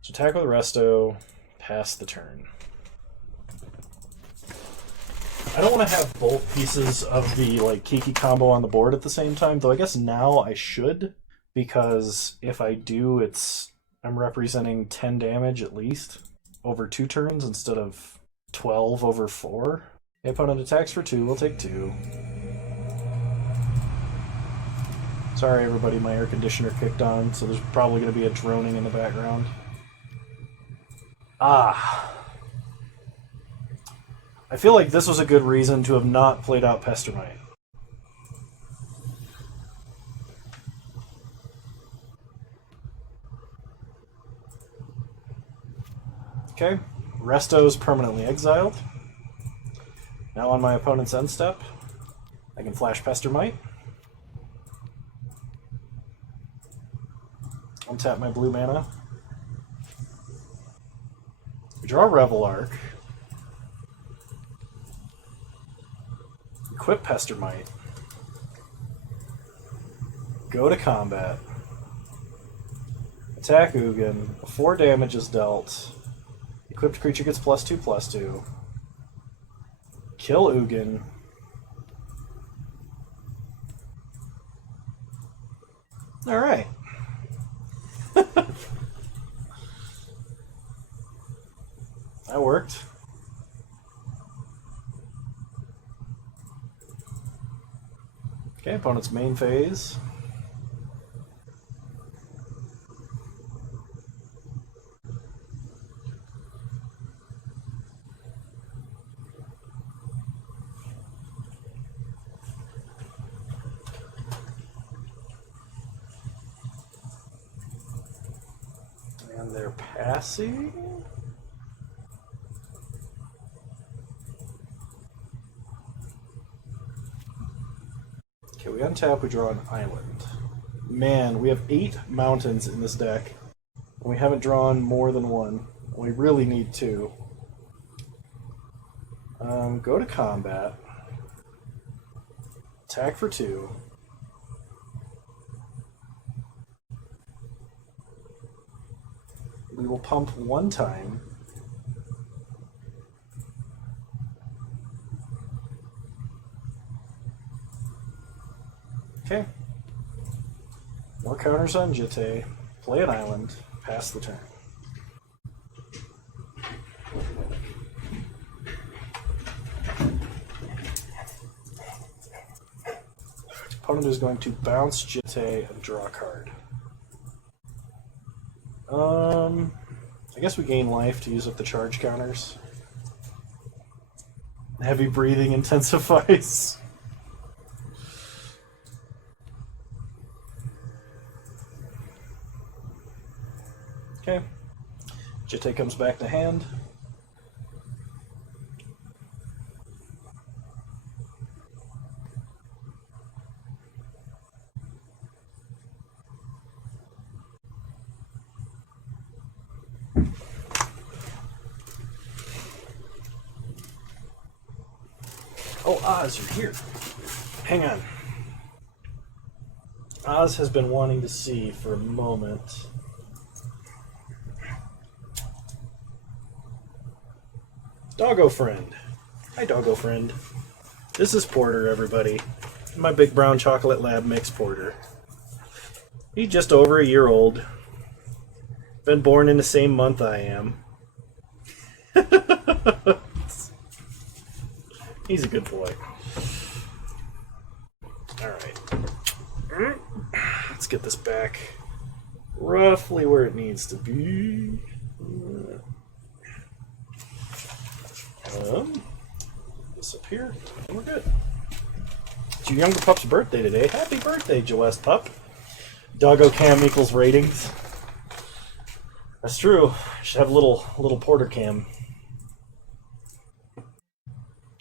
attack with Resto, pass the turn. I don't want to have both pieces of the Kiki-Combo on the board at the same time, though I guess now I should, because if I do, I'm representing 10 damage at least over 2 turns instead of 12 over 4. The opponent attacks for 2, we'll take 2. Sorry everybody, my air conditioner kicked on, so there's probably going to be a droning in the background. Ah. I feel like this was a good reason to have not played out Pestermite. Okay, Resto's permanently exiled. Now on my opponent's end step, I can flash Pestermite. Untap my blue mana. We draw Revel Arc. Equip Pestermite. Go to combat. Attack Ugin. 4 damage is dealt. Equipped creature gets +2/+2. Kill Ugin. Alright. That worked. Okay, opponent's main phase. And they're passing. Okay, we untap, we draw an island. Man, we have 8 mountains in this deck. And we haven't drawn more than 1. We really need 2. Go to combat. Attack for 2. We will pump 1 time. Okay. More counters on Jitte. Play an island. Pass the turn. Opponent is going to bounce Jitte and draw a card. I guess we gain life to use up the charge counters. Heavy breathing intensifies. Okay. Jitte comes back to hand. Oh, Oz, you're here. Hang on. Oz has been wanting to see for a moment. Doggo friend. Hi, Doggo friend. This is Porter, everybody. My big brown chocolate lab mix Porter. He's just over a year old. Been born in the same month I am. He's a good boy. Alright. Let's get this back roughly where it needs to be. This up here, and we're good. It's your younger pup's birthday today. Happy birthday, Joest pup. Doggo cam equals ratings. That's true. Should have a little porter cam.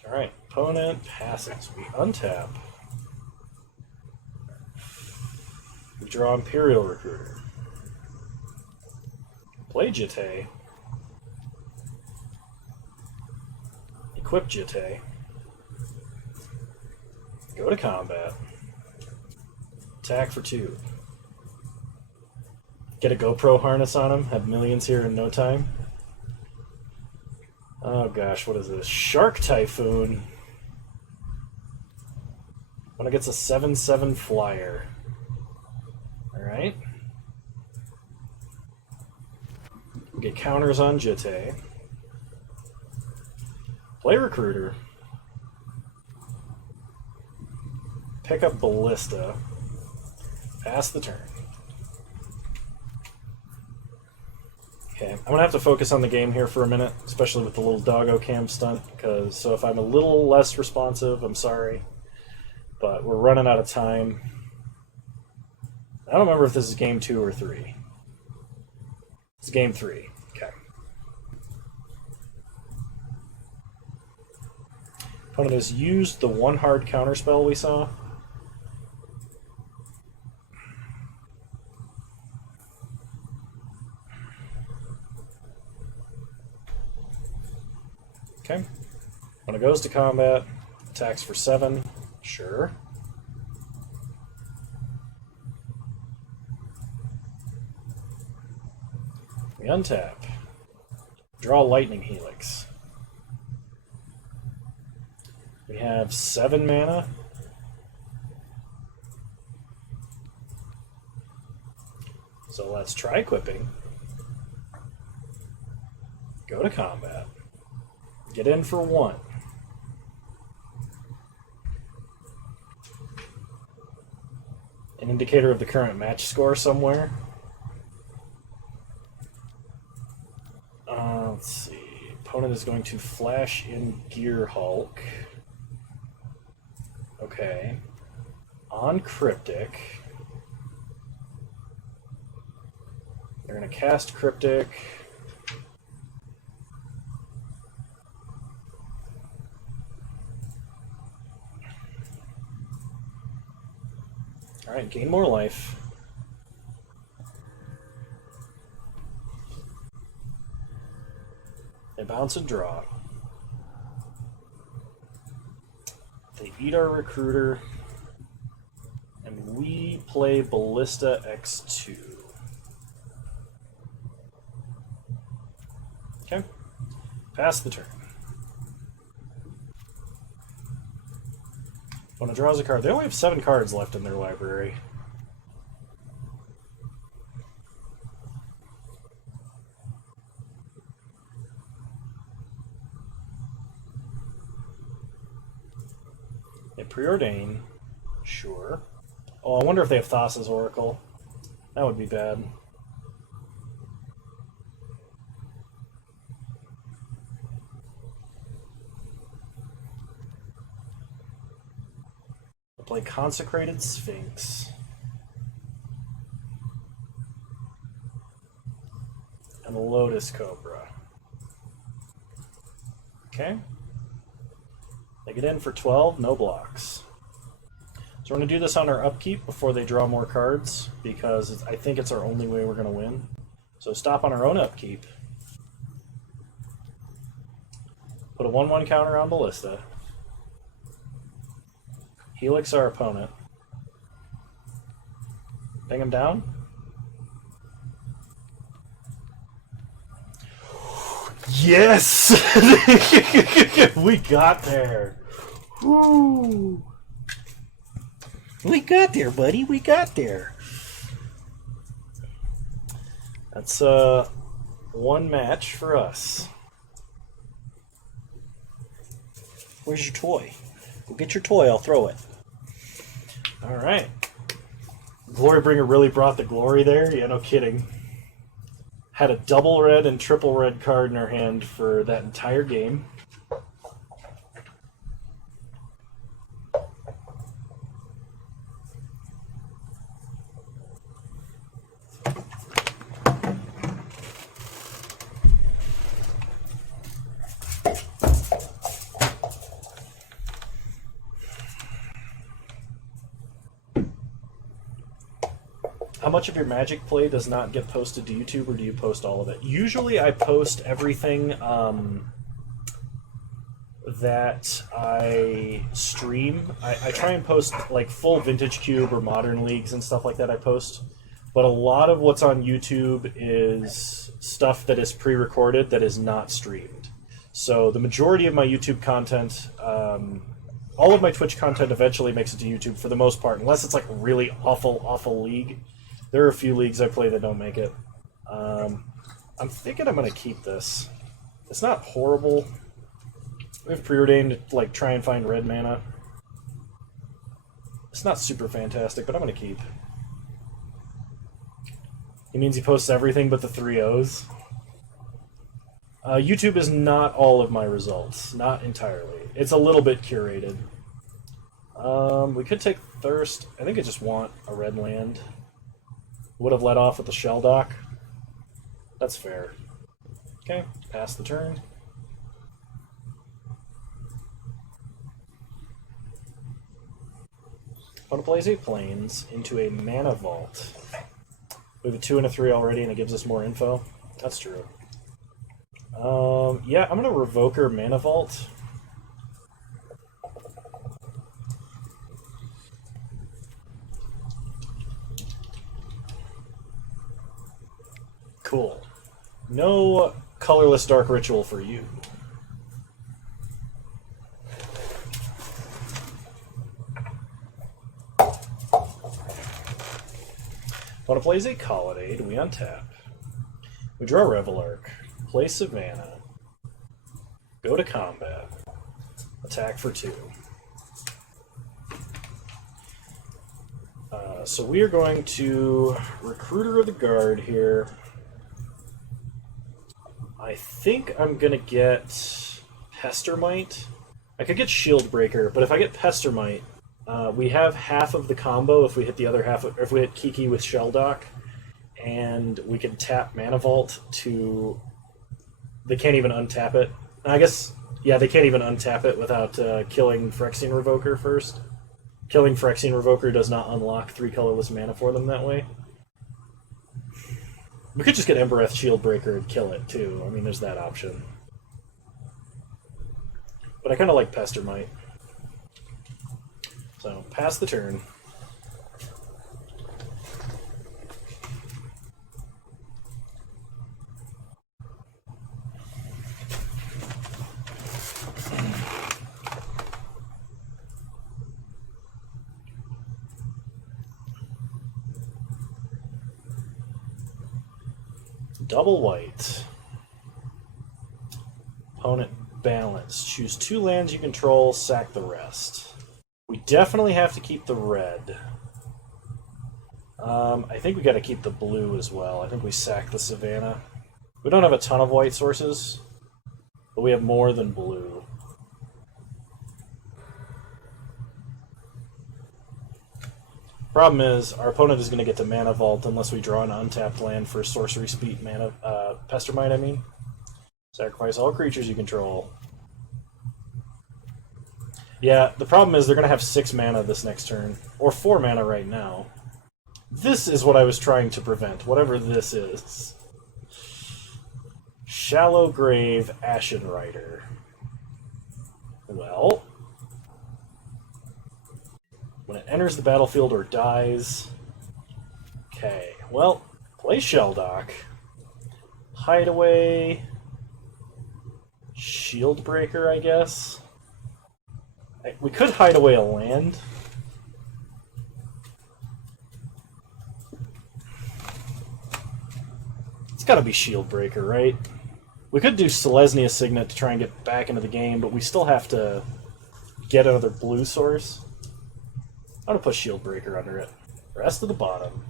Alright, opponent passes. We untap. We draw Imperial Recruiter. Play Jitte. Equip Jitte. Go to combat. Attack for 2. Get a GoPro harness on him. Have millions here in no time. Oh gosh, what is this? Shark Typhoon. When it gets a 7/7 flyer. Alright. Get counters on Jitte. Play Recruiter. Pick up Ballista. Pass the turn. Okay, I'm going to have to focus on the game here for a minute, especially with the little doggo cam stunt, so if I'm a little less responsive, I'm sorry. But we're running out of time. I don't remember if this is game 2 or 3. It's game 3. Okay. Opponent has used the 1 hard counterspell we saw. Okay. When it goes to combat, attacks for 7. Sure. We untap. Draw Lightning Helix. We have 7 mana. So let's try equipping. Go to combat. Get in for 1. An indicator of the current match score somewhere. Let's see. Opponent is going to flash in Gear Hulk. Okay. On Cryptic. They're going to cast Cryptic. Alright, gain more life. They bounce and draw. They eat our recruiter. And we play Ballista X2. Okay. Pass the turn. When it draws a card, they only have 7 cards left in their library. They preordain. Sure. Oh, I wonder if they have Thassa's Oracle. That would be bad. Play Consecrated Sphinx. And Lotus Cobra. Okay. They get in for 12, no blocks. So we're going to do this on our upkeep before they draw more cards, because I think it's our only way we're going to win. So stop on our own upkeep. Put a 1/1 counter on Ballista. Helix our opponent. Bang him down. Yes! We got there. Woo! We got there, buddy. We got there. That's one match for us. Where's your toy? Go get your toy. I'll throw it. All right. Glorybringer really brought the glory there. Yeah, no kidding. Had a double red and triple red card in her hand for that entire game. How much of your Magic play does not get posted to YouTube, or do you post all of it? Usually I post everything that I stream. I try and post like full Vintage Cube or Modern Leagues and stuff like that I post. But a lot of what's on YouTube is stuff that is pre-recorded that is not streamed. So the majority of my YouTube content, all of my Twitch content eventually makes it to YouTube for the most part, unless it's like a really awful league. There are a few leagues I play that don't make it. I'm thinking I'm going to keep this. It's not horrible. We've preordained to like try and find red mana. It's not super fantastic, but I'm going to keep. He means he posts everything but the 3 O's. YouTube is not all of my results. Not entirely. It's a little bit curated. We could take Thirst. I think I just want a red land. Would have let off with the Shell Dock. That's fair. Okay, pass the turn. Opponent plays 8 planes into a Mana Vault. We have a 2 and a 3 already, and it gives us more info. That's true. Yeah, I'm going to Revoker Mana Vault. Cool. No colorless Dark Ritual for you. When it plays a Colonnade, we untap. We draw Revelark, play Savannah, go to combat, attack for 2. So we are going to Recruiter of the Guard here. I think I'm going to get Pestermite. I could get Shieldbreaker, but if I get Pestermite, we have half of the combo if we hit the other half, if we hit Kiki with Shell Dock, and we can tap Mana Vault to... They can't even untap it. I guess, yeah, they can't even untap it without killing Phyrexian Revoker first. Killing Phyrexian Revoker does not unlock 3 colorless mana for them that way. We could just get Embereth Shieldbreaker and kill it, too. I mean, there's that option. But I kind of like Pestermite. So, pass the turn. Double white. Opponent balance. Choose 2 lands you control, sack the rest. We definitely have to keep the red. I think we got to keep the blue as well. I think we sack the Savannah. We don't have a ton of white sources, but we have more than blue. Problem is, our opponent is going to get to Mana Vault unless we draw an untapped land for Sorcery Speed Mana, Pestermite, I mean. Sacrifice all creatures you control. Yeah, the problem is they're going to have 6 mana this next turn, or 4 mana right now. This is what I was trying to prevent, whatever this is. Shallow Grave Ashen Rider. Well... when it enters the battlefield or dies... Okay, well, play Shell Dock. Hideaway... Shield Breaker, I guess. We could hide away a land. It's gotta be Shield Breaker, right? We could do Selesnya Signet to try and get back into the game, but we still have to get another blue source. I'm gonna put Shield Breaker under it. Rest of the bottom.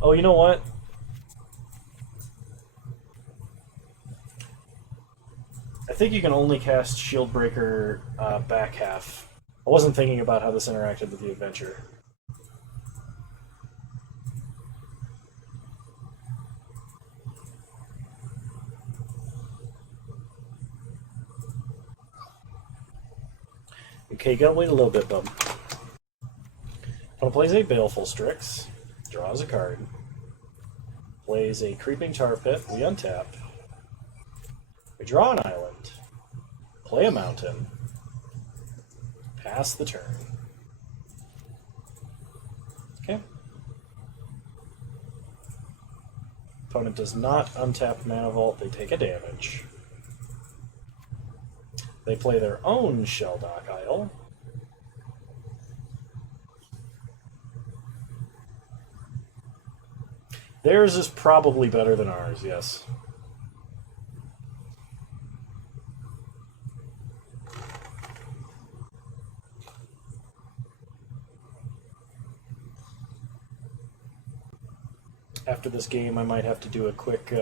Oh, you know what? I think you can only cast Shield Breaker back half. I wasn't thinking about how this interacted with the adventure. Okay, you gotta wait a little bit, bub. Opponent plays a Baleful Strix, draws a card, plays a Creeping Tar Pit, we untap. We draw an island, play a mountain, pass the turn. Okay. Opponent does not untap Mana Vault, they take a damage. They play their own Shelldock Isle. Theirs is probably better than ours, yes. After this game, I might have to do a quick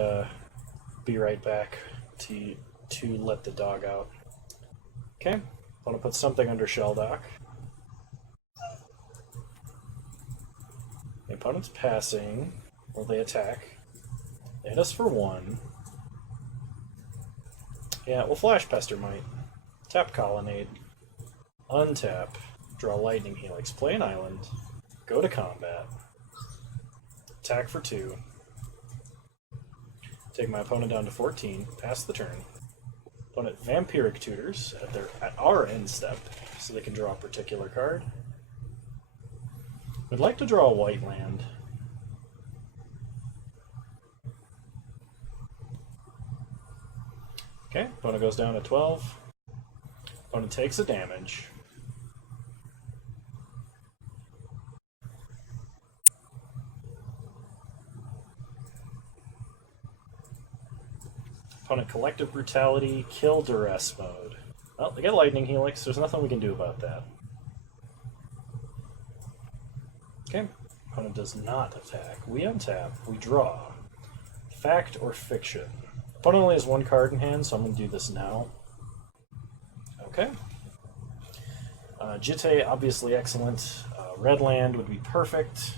be right back to let the dog out. Okay, I want to put something under Shelldock. The opponent's passing, or they attack. They hit us for 1. Yeah, we'll Flash Pestermite. Tap Colonnade. Untap. Draw Lightning Helix. Play an island. Go to combat. Attack for 2. Take my opponent down to 14. Pass the turn. Opponent Vampiric Tutors at our end step, so they can draw a particular card. We'd like to draw a white land. Okay, opponent goes down to 12. Opponent takes a damage. Opponent Collective Brutality, kill Duress mode. Well, they get Lightning Helix, there's nothing we can do about that. Okay, opponent does not attack. We untap, we draw. Fact or fiction? Opponent only has 1 card in hand, so I'm going to do this now. Okay. Jitte, obviously excellent. Red land would be perfect.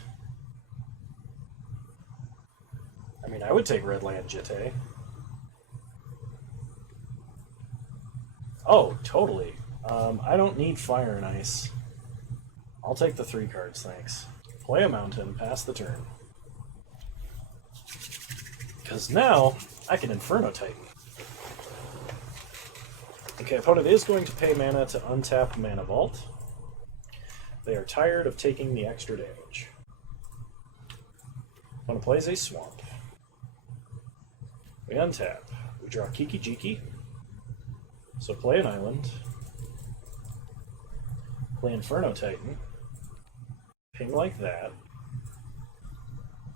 I mean, I would take red land Jitte. Oh, totally. I don't need Fire and Ice. I'll take the 3 cards, thanks. Play a mountain, pass the turn. Because now, I can Inferno Titan. Okay, opponent is going to pay mana to untap Mana Vault. They are tired of taking the extra damage. Opponent plays a Swamp. We untap. We draw Kiki-Jiki. So play an island. Play Inferno Titan. Ping like that.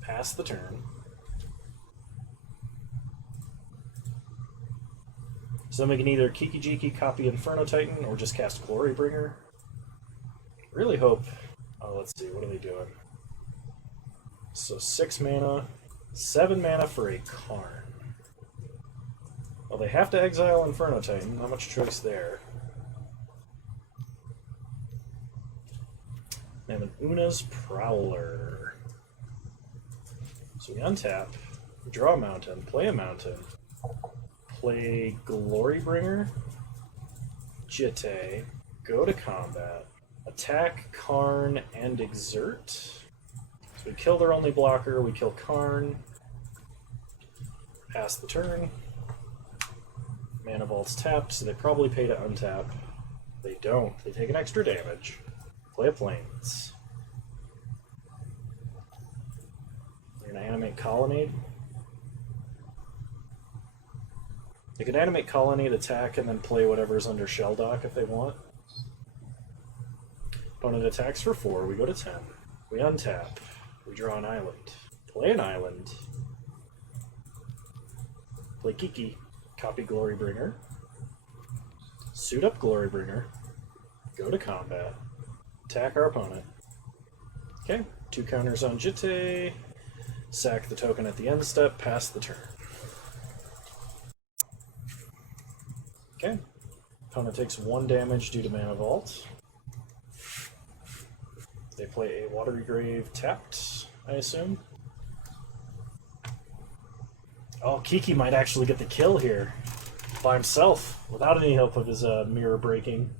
Pass the turn. So then we can either Kiki-Jiki, copy Inferno Titan, or just cast Glorybringer. Really hope... Oh, let's see, what are they doing? So 6 mana, 7 mana for a Karn. Well, they have to exile Inferno Titan, not much choice there. They have an Una's Prowler. So we untap, we draw a mountain, play a mountain, play Glorybringer, Jitte, go to combat, attack Karn and exert. So we kill their only blocker, we kill Karn, pass the turn. Mana Vault's tapped, so they probably pay to untap. They don't. They take an extra damage. Play a Plains. We're going to animate Colonnade. They can animate Colony to attack and then play whatever's under Shell Dock if they want. Opponent attacks for 4, we go to 10. We untap, we draw an island. Play an island. Play Kiki, copy Glorybringer. Suit up Glorybringer. Go to combat. Attack our opponent. Okay, 2 counters on Jitte. Sack the token at the end step, pass the turn. Okay. Opponent takes 1 damage due to Mana Vault. They play a Watery Grave tapped, I assume. Oh, Kiki might actually get the kill here by himself without any help of his mirror breaking.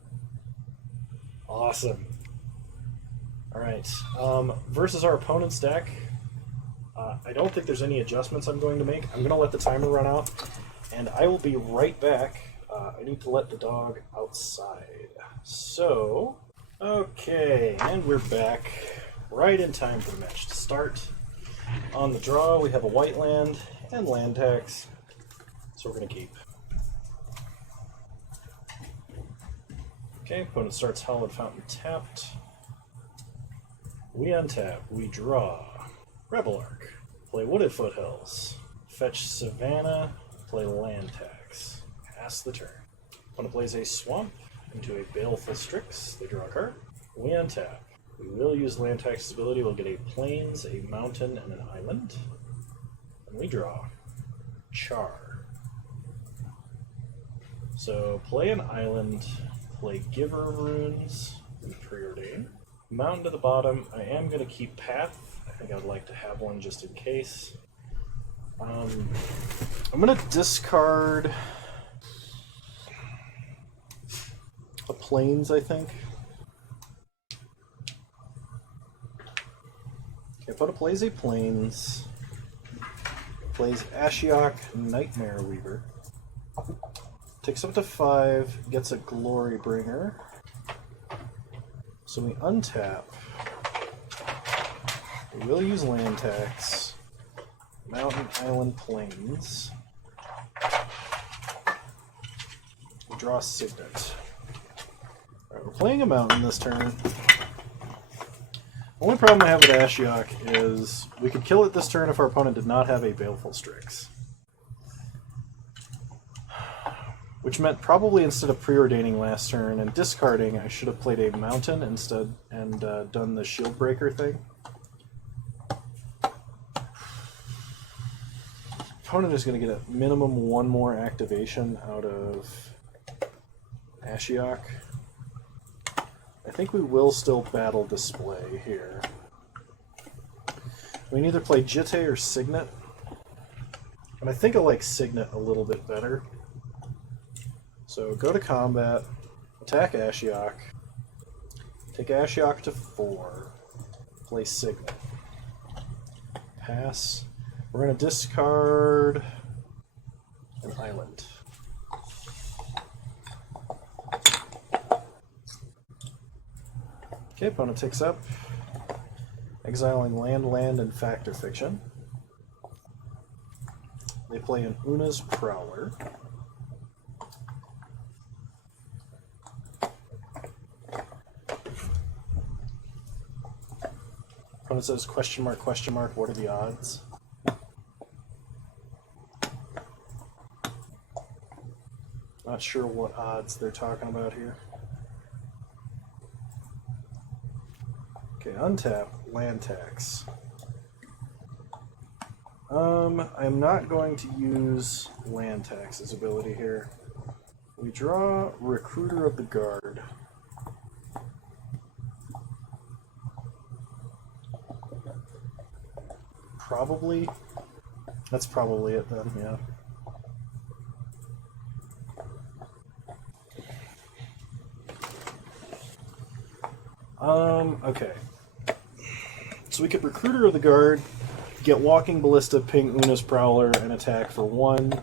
Awesome. Alright, versus our opponent's deck, I don't think there's any adjustments I'm going to make. I'm going to let the timer run out, and I will be right back. I need to let the dog outside. So, okay, and we're back right in time for the match to start. On the draw, we have a white land and land tax, so we're going to keep. Okay, opponent starts Hallowed Fountain tapped. We untap, we draw. Rebel Arc, play Wooded Foothills. Fetch Savannah, play land tax. Pass the turn. Opponent plays a Swamp into a Baleful Strix. They draw a card. We untap. We will use land tax's ability. We'll get a Plains, a Mountain, and an Island. And we draw. Char. So play an Island, play Giver of Runes, and Preordain. Mountain to the bottom. I am going to keep Path. I think I'd like to have one just in case. I'm going to discard a Plains, I think. Okay, opponent plays a Plains. Plays Ashiok Nightmare Weaver. Takes up to 5, gets a Glorybringer. So we untap. We will use land tax. Mountain, Island, Plains. We draw a Signet. Alright, we're playing a mountain this turn. The only problem I have with Ashiok is we could kill it this turn if our opponent did not have a Baleful Strix. Which meant probably instead of preordaining last turn and discarding, I should have played a mountain instead and done the shield breaker thing. Opponent is going to get a minimum 1 more activation out of Ashiok. I think we will still battle display here. We can either play Jitte or Signet. And I think I like Signet a little bit better. So go to combat, attack Ashiok, take Ashiok to 4, play Signet, pass. We're going to discard an island. Okay, opponent takes up, exiling land, and Factor Fiction. They play an Una's Prowler. Opponent says, question mark, what are the odds? Not sure what odds they're talking about here. Okay, untap, land tax. I'm not going to use land tax's ability here. We draw Recruiter of the Guard. Probably. That's probably it then, yeah. Okay. So we could Recruiter of the Guard, get Walking Ballista, ping Una's Prowler, and attack for 1.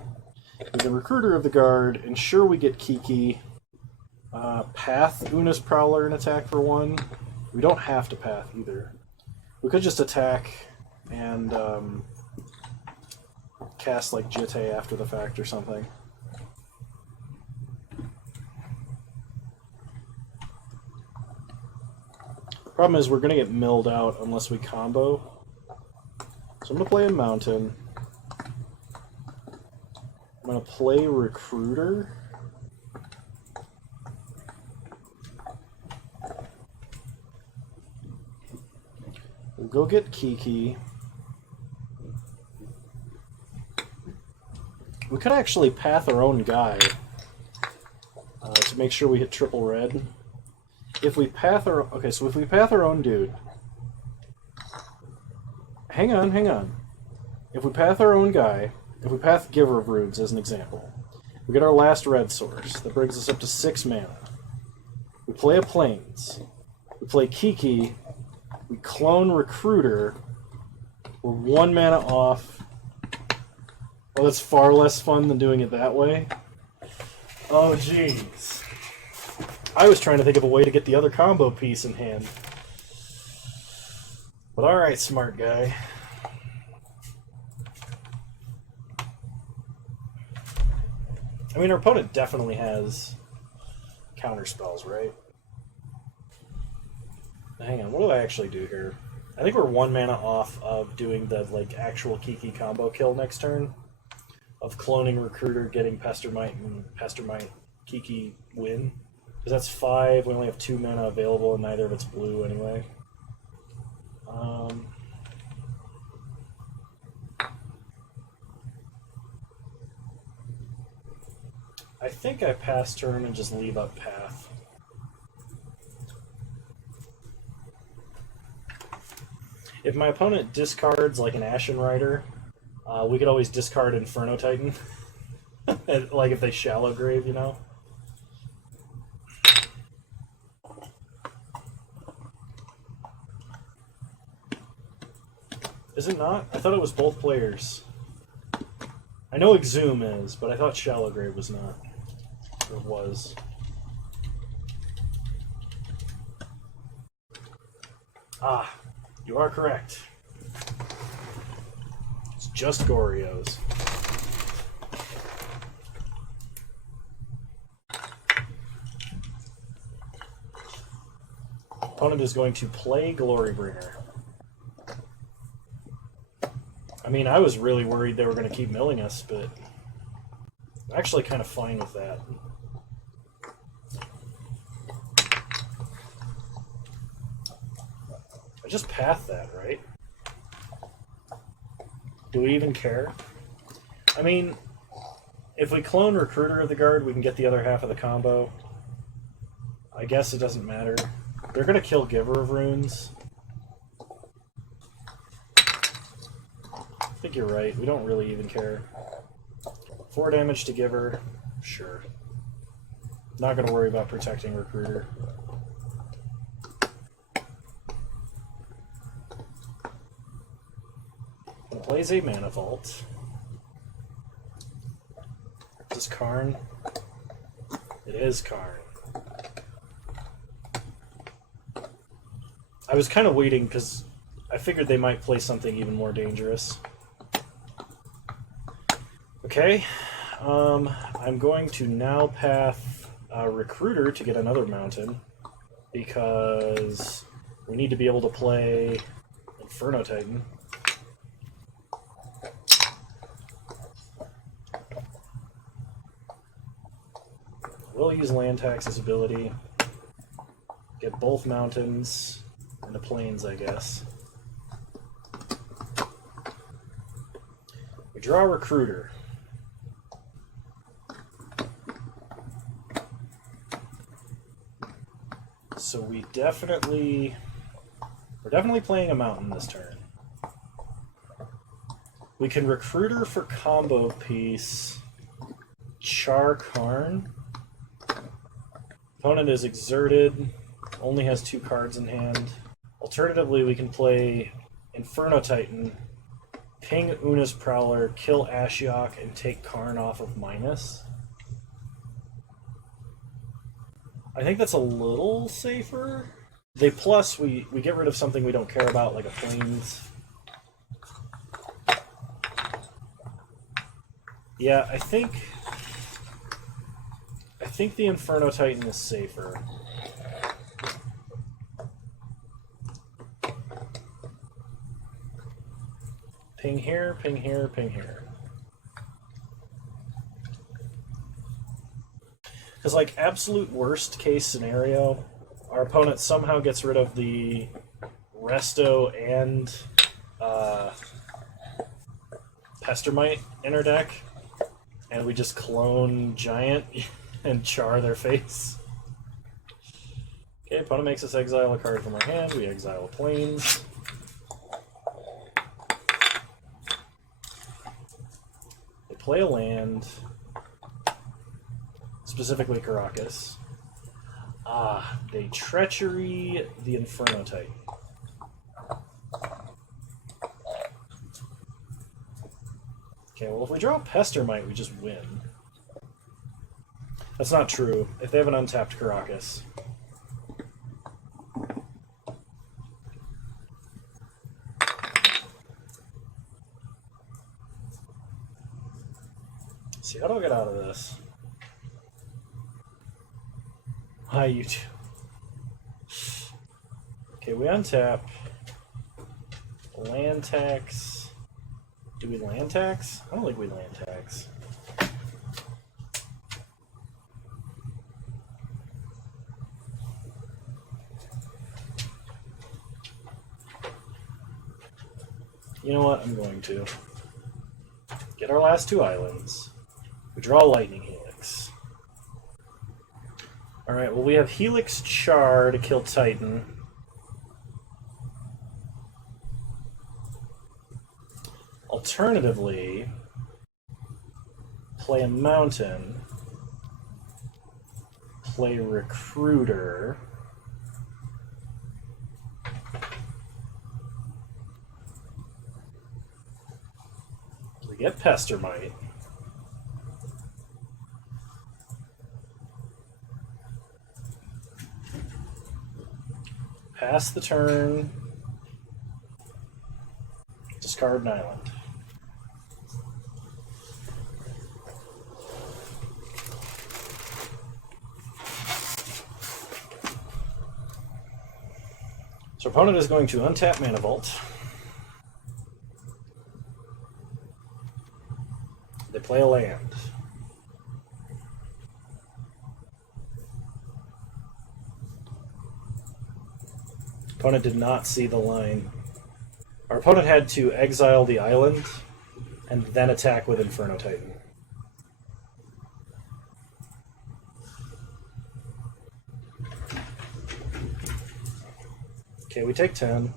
With the Recruiter of the Guard, ensure we get Kiki, path Una's Prowler and attack for 1. We don't have to path either. We could just attack and cast like Jitte after the fact or something. Problem is we're going to get milled out unless we combo. So I'm going to play a Mountain. I'm going to play Recruiter. We'll go get Kiki. We could actually path our own guy to make sure we hit triple red. If we path our... Okay, so if we path our own dude... Hang on, hang on. If we path our own guy, if we path Giver of Runes as an example, we get our last red source. That brings us up to 6 mana. We play a Plains. We play Kiki. We clone Recruiter. We're 1 mana off. Well, that's far less fun than doing it that way. Oh, jeez. I was trying to think of a way to get the other combo piece in hand. But alright, smart guy. I mean, our opponent definitely has counter spells, right? Hang on, what do I actually do here? I think we're 1 mana off of doing the actual Kiki-Combo kill next turn. Of cloning Recruiter, getting Pestermite, and Pestermite Kiki win. Because that's 5, we only have 2 mana available, and neither of it's blue anyway. I think I pass turn and just leave up path. If my opponent discards like an Ashen Rider, we could always discard Inferno Titan. Like if they Shallow Grave, you know? Is it not? I thought it was both players. I know Exhume is, but I thought Shallow Grave was not. Or it was. Ah, you are correct. It's just Goryo's. Opponent is going to play Glorybringer. I mean, I was really worried they were going to keep milling us, but I'm actually kind of fine with that. I just path that, right? Do we even care? I mean, if we clone Recruiter of the Guard, we can get the other half of the combo. I guess it doesn't matter. They're going to kill Giver of Runes. I think you're right. We don't really even care. 4 damage to Giver. Sure. Not going to worry about protecting Recruiter. It plays a Mana Vault. Is this Karn? It is Karn. I was kind of waiting because I figured they might play something even more dangerous. Okay, I'm going to now path Recruiter to get another Mountain because we need to be able to play Inferno Titan. We'll use Land Tax's ability. Get both Mountains and the Plains, I guess. We draw Recruiter. So we're definitely playing a Mountain this turn. We can Recruiter for combo piece. Char Karn. Opponent is exerted, only has 2 cards in hand. Alternatively, we can play Inferno Titan, ping Una's Prowler, kill Ashiok, and take Karn off of minus. I think that's a little safer. They plus, we get rid of something we don't care about, like a Plains. Yeah, I think the Inferno Titan is safer. Ping here, ping here, ping here. Because, like, absolute worst case scenario, our opponent somehow gets rid of the Resto and Pestermite in our deck, and we just clone Giant and char their face. Okay, opponent makes us exile a card from our hand, we exile Plains. They play a land, specifically Caracas. Ah, they Treachery the Inferno Titan. Okay, well, if we draw Pestermite, we just win. That's not true. If they have an untapped Caracas. Let's see, how do I get out of this? Hi, you two. Okay, we untap. Land tax. Do we land tax? I don't think we land tax. You know what? I'm going to. Get our last 2 islands. We draw Lightning Helix. Alright, well, we have Helix Char to kill Titan. Alternatively, play a Mountain, play Recruiter, we get Pestermite, pass the turn, discard an island. So opponent is going to untap Mana Vault. They play a land. Opponent did not see the line. Our opponent had to exile the island and then attack with Inferno Titan. Okay, we take 10.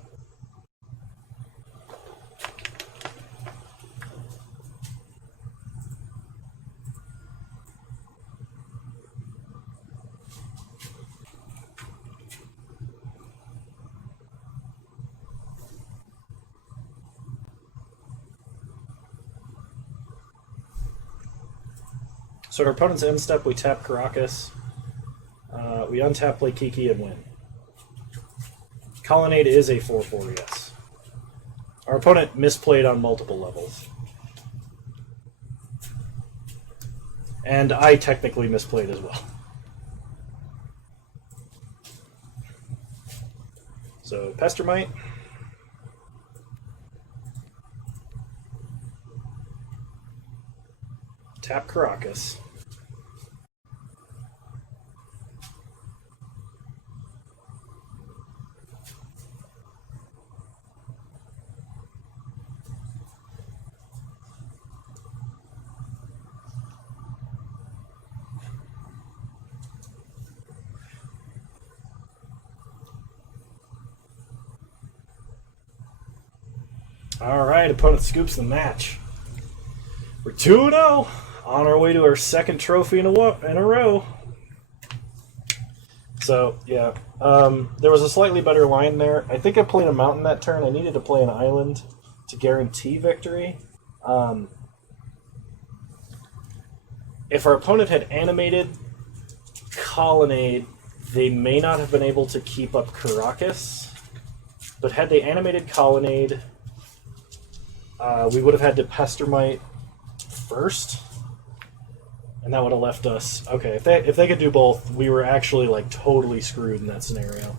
So at our opponent's end step, we tap Caracas. We untap, play Kiki, and win. Colonnade is a 4/4, yes. Our opponent misplayed on multiple levels. And I technically misplayed as well. So, Pestermite. Tap Caracas. Alright, opponent scoops the match. We're 2-0, on our way to our second trophy in a row. So, yeah, there was a slightly better line there. I think I played a mountain that turn. I needed to play an island to guarantee victory. If our opponent had animated Colonnade, they may not have been able to keep up Caracas. But had they animated Colonnade, we would have had to Pestermite first, and that would have left us. Okay, if they could do both, we were actually like totally screwed in that scenario.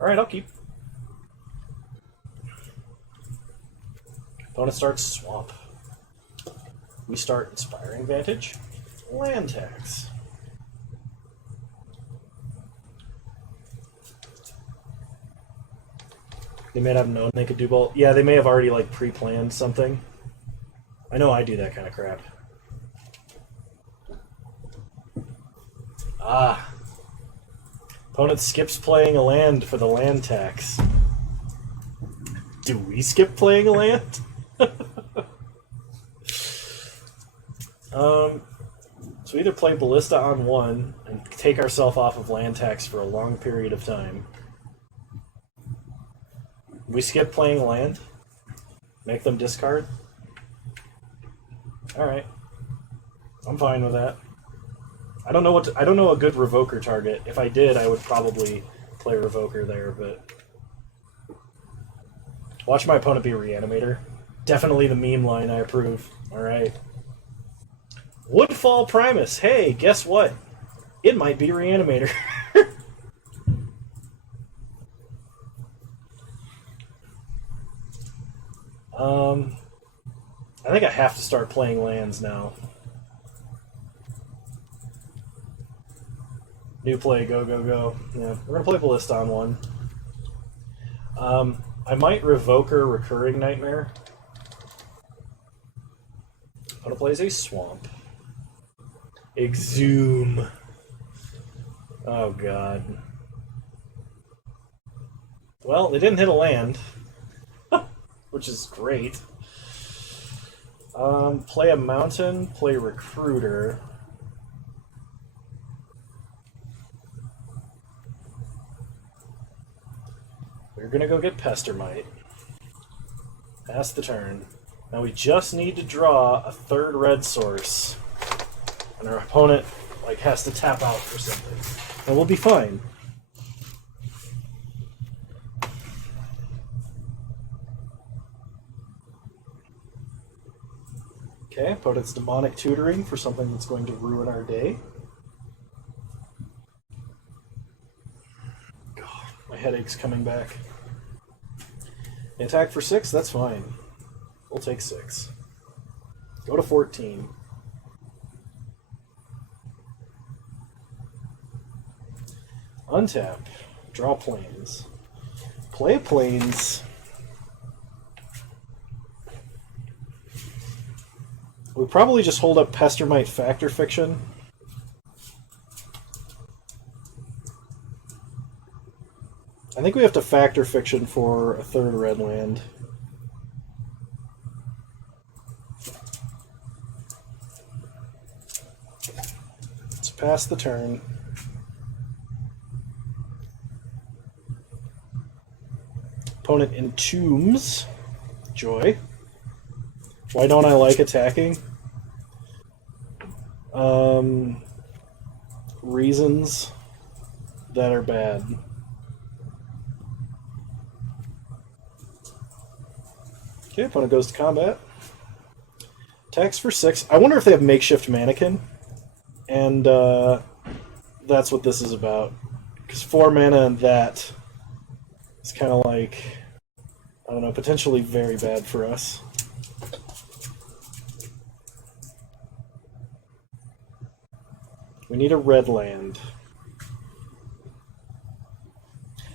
All right, I'll keep. Opponent starts Swamp. We start Inspiring Vantage. Land tax. They may have known they could do both. Yeah, they may have already like pre-planned something. I know I do that kind of crap. Ah. Opponent skips playing a land for the land tax. Do we skip playing a land? So we either play Ballista on 1 and take ourselves off of land tax for a long period of time. We skip playing a land? Make them discard? Alright. I'm fine with that. I don't know a good Revoker target. If I did, I would probably play Revoker there, but watch my opponent be a Reanimator. Definitely the meme line I approve. Alright. Woodfall Primus. Hey, guess what? It might be Reanimator. I think I have to start playing lands now. New play, go, go, go. Yeah, we're gonna play Ballista on 1. I might Revoker Recurring Nightmare. Opponent plays a Swamp. Exhume. Oh god. Well, they didn't hit a land, which is great. Play a Mountain, play Recruiter. We're gonna go get Pestermite. Pass the turn. Now we just need to draw a 3rd red source. And our opponent has to tap out for something. And we'll be fine. Okay, opponent's Demonic Tutoring for something that's going to ruin our day. God, my headache's coming back. They attack for 6, that's fine. We'll take 6. Go to 14. Untap. Draw planes. Play planes. We probably just hold up Pestermite Factor Fiction. I think we have to Factor Fiction for a 3rd red land. Let's pass the turn. Opponent entombs. Joy. Why don't I like attacking? Reasons that are bad. Okay, opponent goes to combat. Attacks for 6. I wonder if they have Makeshift Mannequin. And that's what this is about. Because 4 mana and that is kind of like, I don't know, potentially very bad for us. We need a red land.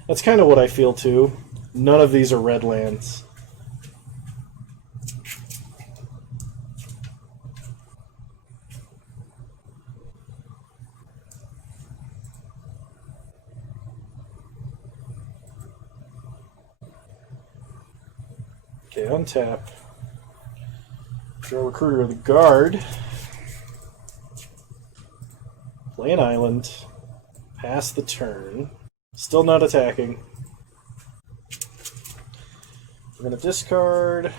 That's kind of what I feel too. None of these are red lands. Okay, untap. Draw Recruiter of the Guard. Play an island. Pass the turn. Still not attacking. We're going to discard.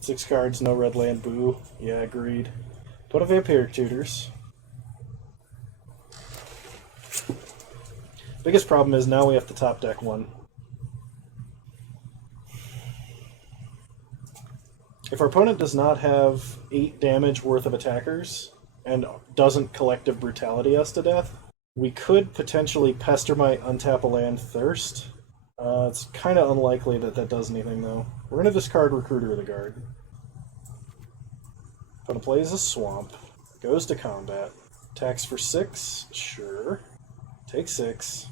6 cards, no red land, boo. Yeah, agreed. Put a Vampiric Tutors. Biggest problem is now we have to top deck 1. If our opponent does not have 8 damage worth of attackers and doesn't Collective Brutality us to death, we could potentially Pestermite, untap a land, Thirst. It's kind of unlikely that that does anything, though. We're going to discard Recruiter of the Guard. Opponent plays a Swamp. Goes to combat. Attacks for 6. Sure. Take 6.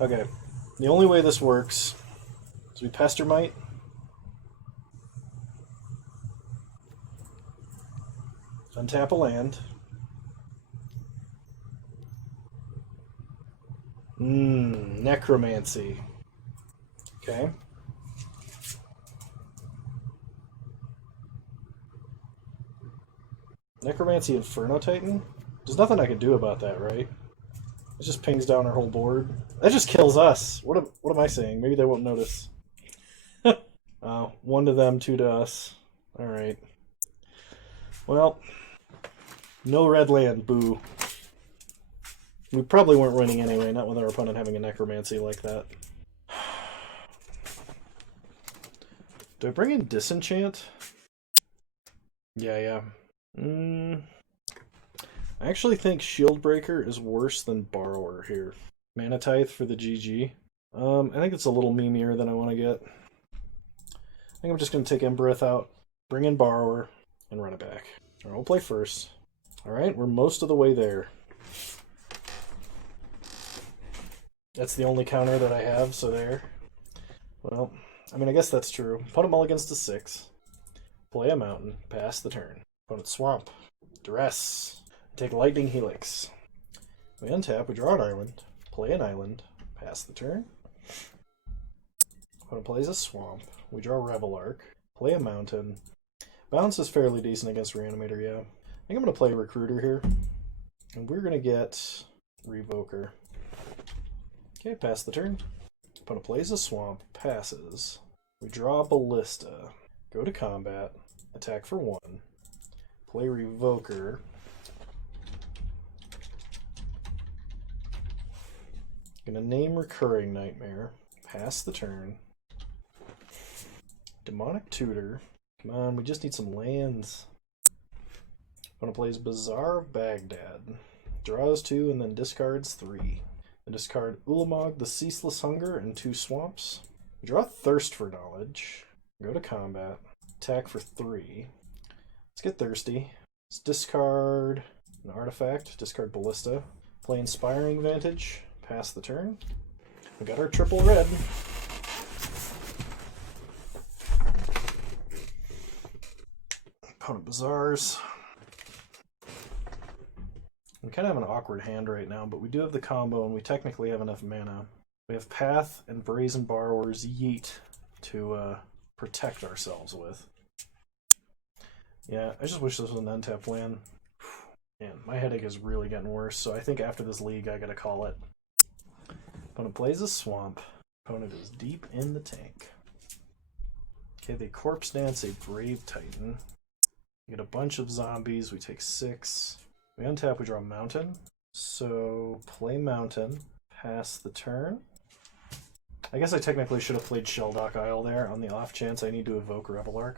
Okay. The only way this works is we Pestermite. Untap a land. Necromancy. Okay. Necromancy Inferno Titan? There's nothing I can do about that, right? It just pings down our whole board. That just kills us. What am I saying? Maybe they won't notice. 1 to them, 2 to us. Alright. Well, no red land, boo. We probably weren't winning anyway, not with our opponent having a Necromancy like that. Do I bring in Disenchant? Yeah. I actually think Shieldbreaker is worse than Borrower here. Mana Tithe for the GG. I think it's a little memeier than I want to get. I think I'm just going to take Embereth out, bring in Borrower, and run it back. Alright, we'll play first. Alright, we're most of the way there. That's the only counter that I have, so there. Well, I mean, I guess that's true. Opponent mulligans to 6. Play a mountain, pass the turn. Opponent swamp. Duress. Take Lightning Helix. We untap, we draw an island. Play an island, pass the turn. Opponent plays a swamp. We draw Revelark. Play a mountain. Bounce is fairly decent against Reanimator, yeah. I think I'm going to play Recruiter here. And we're going to get Revoker. Okay, pass the turn. Opponent plays a swamp, passes. We draw Ballista. Go to combat. Attack for 1. Play Revoker. Gonna name Recurring Nightmare. Pass the turn. Demonic Tutor. Come on, we just need some lands. Opponent plays Bazaar of Baghdad. Draws 2 and then discards 3. I discard Ulamog, the Ceaseless Hunger, and 2 swamps. We draw Thirst for Knowledge. Go to combat. Attack for 3. Let's get thirsty. Let's discard an artifact. Discard Ballista. Play Inspiring Vantage. Pass the turn. We got our triple red. Opponent Bazaars. We kind of have an awkward hand right now, but we do have the combo, and we technically have enough mana. We have Path and Brazen Borrower's Yeet to protect ourselves with. Yeah, I just wish this was an untapped land. Man, my headache is really getting worse, so I think after this league I gotta call it. Opponent plays a swamp. Opponent is deep in the tank. Okay, they Corpse Dance a Brave Titan. We get a bunch of zombies, we take 6. We untap, we draw a mountain. So, play mountain, pass the turn. I guess I technically should have played Shelldock Isle there on the off chance I need to evoke Revelark.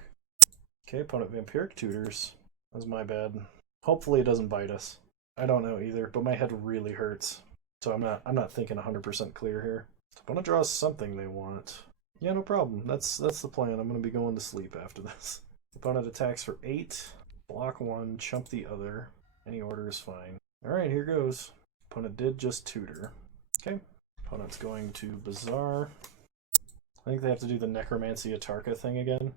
Okay, opponent Vampiric Tutors. That was my bad. Hopefully it doesn't bite us. I don't know either, but my head really hurts. So I'm not thinking 100% clear here. Opponent draws something they want. Yeah, no problem. That's the plan. I'm going to be going to sleep after this. Opponent attacks for 8. Block 1, chump the other. Any order is fine. Alright, here goes. Opponent did just tutor. Okay. Opponent's going to Bazaar. I think they have to do the Necromancy Atarka thing again.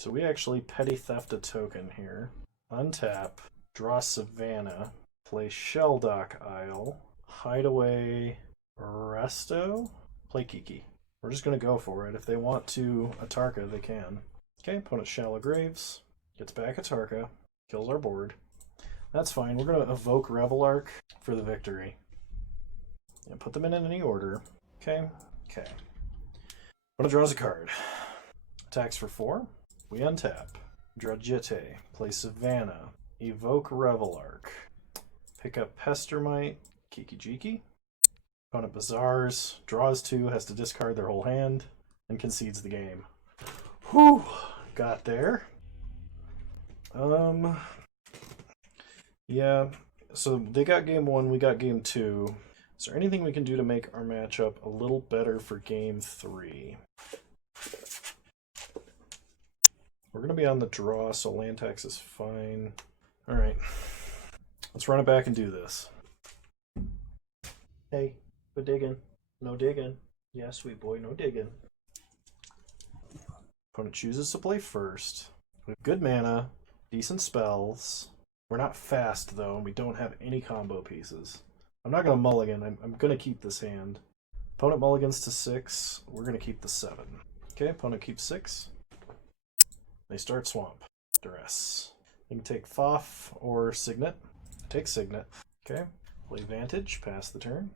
So we actually Petty Theft a token here. Untap. Draw Savannah. Play Shelldock Isle. Hideaway Resto. Play Kiki. We're just going to go for it. If they want to Atarka, they can. Okay, opponent Shallow Graves. Gets back Atarka. Kills our board. That's fine. We're going to evoke Revelark for the victory. And put them in any order. Okay. Opponent draws a card. Attacks for 4. We untap. Draw Jitte. Play Savannah. Evoke Revelark. Pick up Pestermite. Kiki-Jiki. Opponent Bazaars. Draws 2. Has to discard their whole hand. And concedes the game. Whew. Got there. Yeah, so they got game 1, we got game 2. Is there anything we can do to make our matchup a little better for game 3? We're going to be on the draw, so land tax is fine. All right. Let's run it back and do this. Hey, no digging. No digging. Yeah, sweet boy, no digging. Opponent chooses to play first. We have good mana, decent spells. We're not fast, though, and we don't have any combo pieces. I'm not going to mulligan. I'm going to keep this hand. Opponent mulligans to 6. We're going to keep the 7. Okay, opponent keeps 6. They start Swamp. Duress. They can take Foff or Signet. Take Signet. Okay, play Vantage, pass the turn.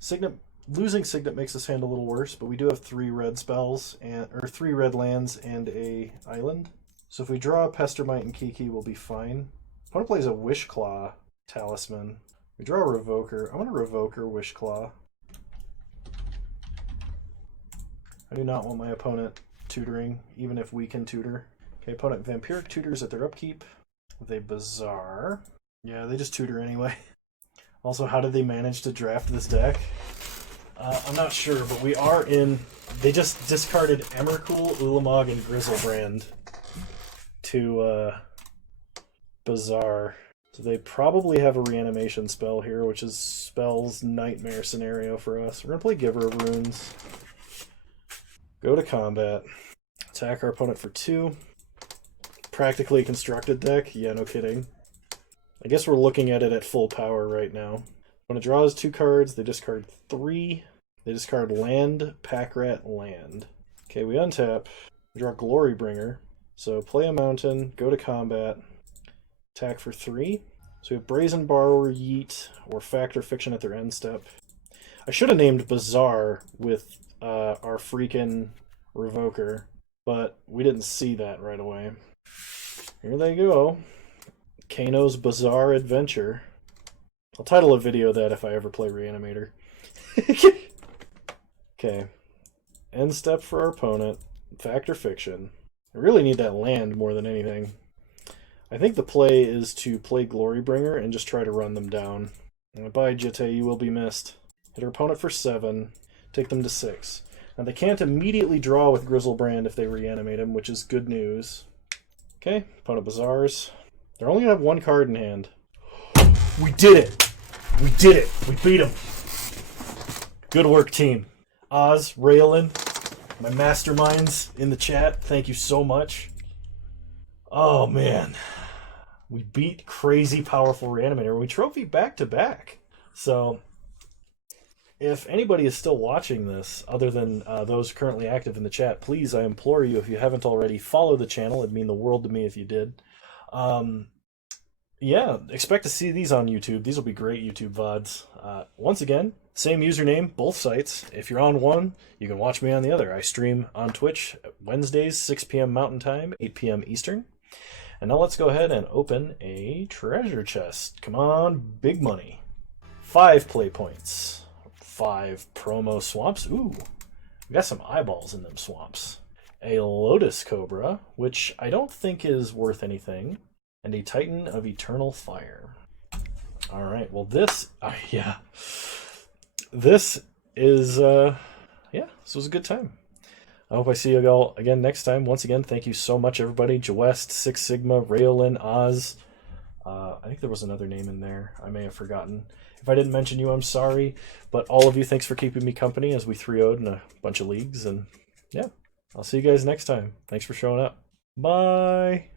Signet, losing Signet makes this hand a little worse, but we do have 3 red spells, or 3 red lands and a island. So if we draw a Pestermite and Kiki, we'll be fine. Opponent plays a Wishclaw Talisman. We draw a Revoker. I want a Revoker Wishclaw. I do not want my opponent tutoring, even if we can tutor. Okay, opponent Vampiric tutors at their upkeep with a Bazaar. Yeah, they just tutor anyway. Also, how did they manage to draft this deck? I'm not sure, but we are in... They just discarded Emrakul, Ulamog, and Grizzlebrand to Bazaar. So they probably have a reanimation spell here, which is spells nightmare scenario for us. We're going to play Giver of Runes. Go to combat. Attack our opponent for 2. Practically constructed deck? Yeah, no kidding. I guess we're looking at it at full power right now. When it draws 2 cards, they discard 3. They discard land, pack rat, land. Okay, we untap. We draw Glorybringer. So play a mountain, go to combat, attack for 3. So we have Brazen Borrower, Yeet, or Factor Fiction at their end step. I should have named Bazaar with our freaking Revoker, but we didn't see that right away. Here they go. Kano's Bizarre Adventure. I'll title a video that if I ever play Reanimator. Okay. End step for our opponent. Factor Fiction. I really need that land more than anything. I think the play is to play Glorybringer and just try to run them down. Bye, Jitte, you will be missed. Hit our opponent for 7. Take them to 6. Now they can't immediately draw with Grizzlebrand if they reanimate him, which is good news. Okay, opponent Bazaars. They're only going to have 1 card in hand. We did it! We did it! We beat him! Good work, team. Oz, Raylan, my masterminds in the chat, thank you so much. Oh, man. We beat crazy powerful Reanimator. We trophy back-to-back. So, if anybody is still watching this, other than those currently active in the chat, please, I implore you, if you haven't already, follow the channel. It'd mean the world to me if you did. Yeah, expect to see these on YouTube. These will be great YouTube VODs. Once again, same username, both sites. If you're on one, you can watch me on the other. I stream on Twitch Wednesdays, 6 p.m. Mountain Time, 8 p.m. Eastern. And now let's go ahead and open a treasure chest. Come on, big money. 5 play points. 5 promo swamps. Ooh, we got some eyeballs in them swamps. A Lotus Cobra, which I don't think is worth anything. And a Titan of Eternal Fire. All right, well this, yeah. This is, this was a good time. I hope I see you all again next time. Once again, thank you so much, everybody. Jawest, Six Sigma, Raolin, Oz. I think there was another name in there. I may have forgotten. If I didn't mention you, I'm sorry. But all of you, thanks for keeping me company as we 3-0'd in a bunch of leagues. And yeah, I'll see you guys next time. Thanks for showing up. Bye.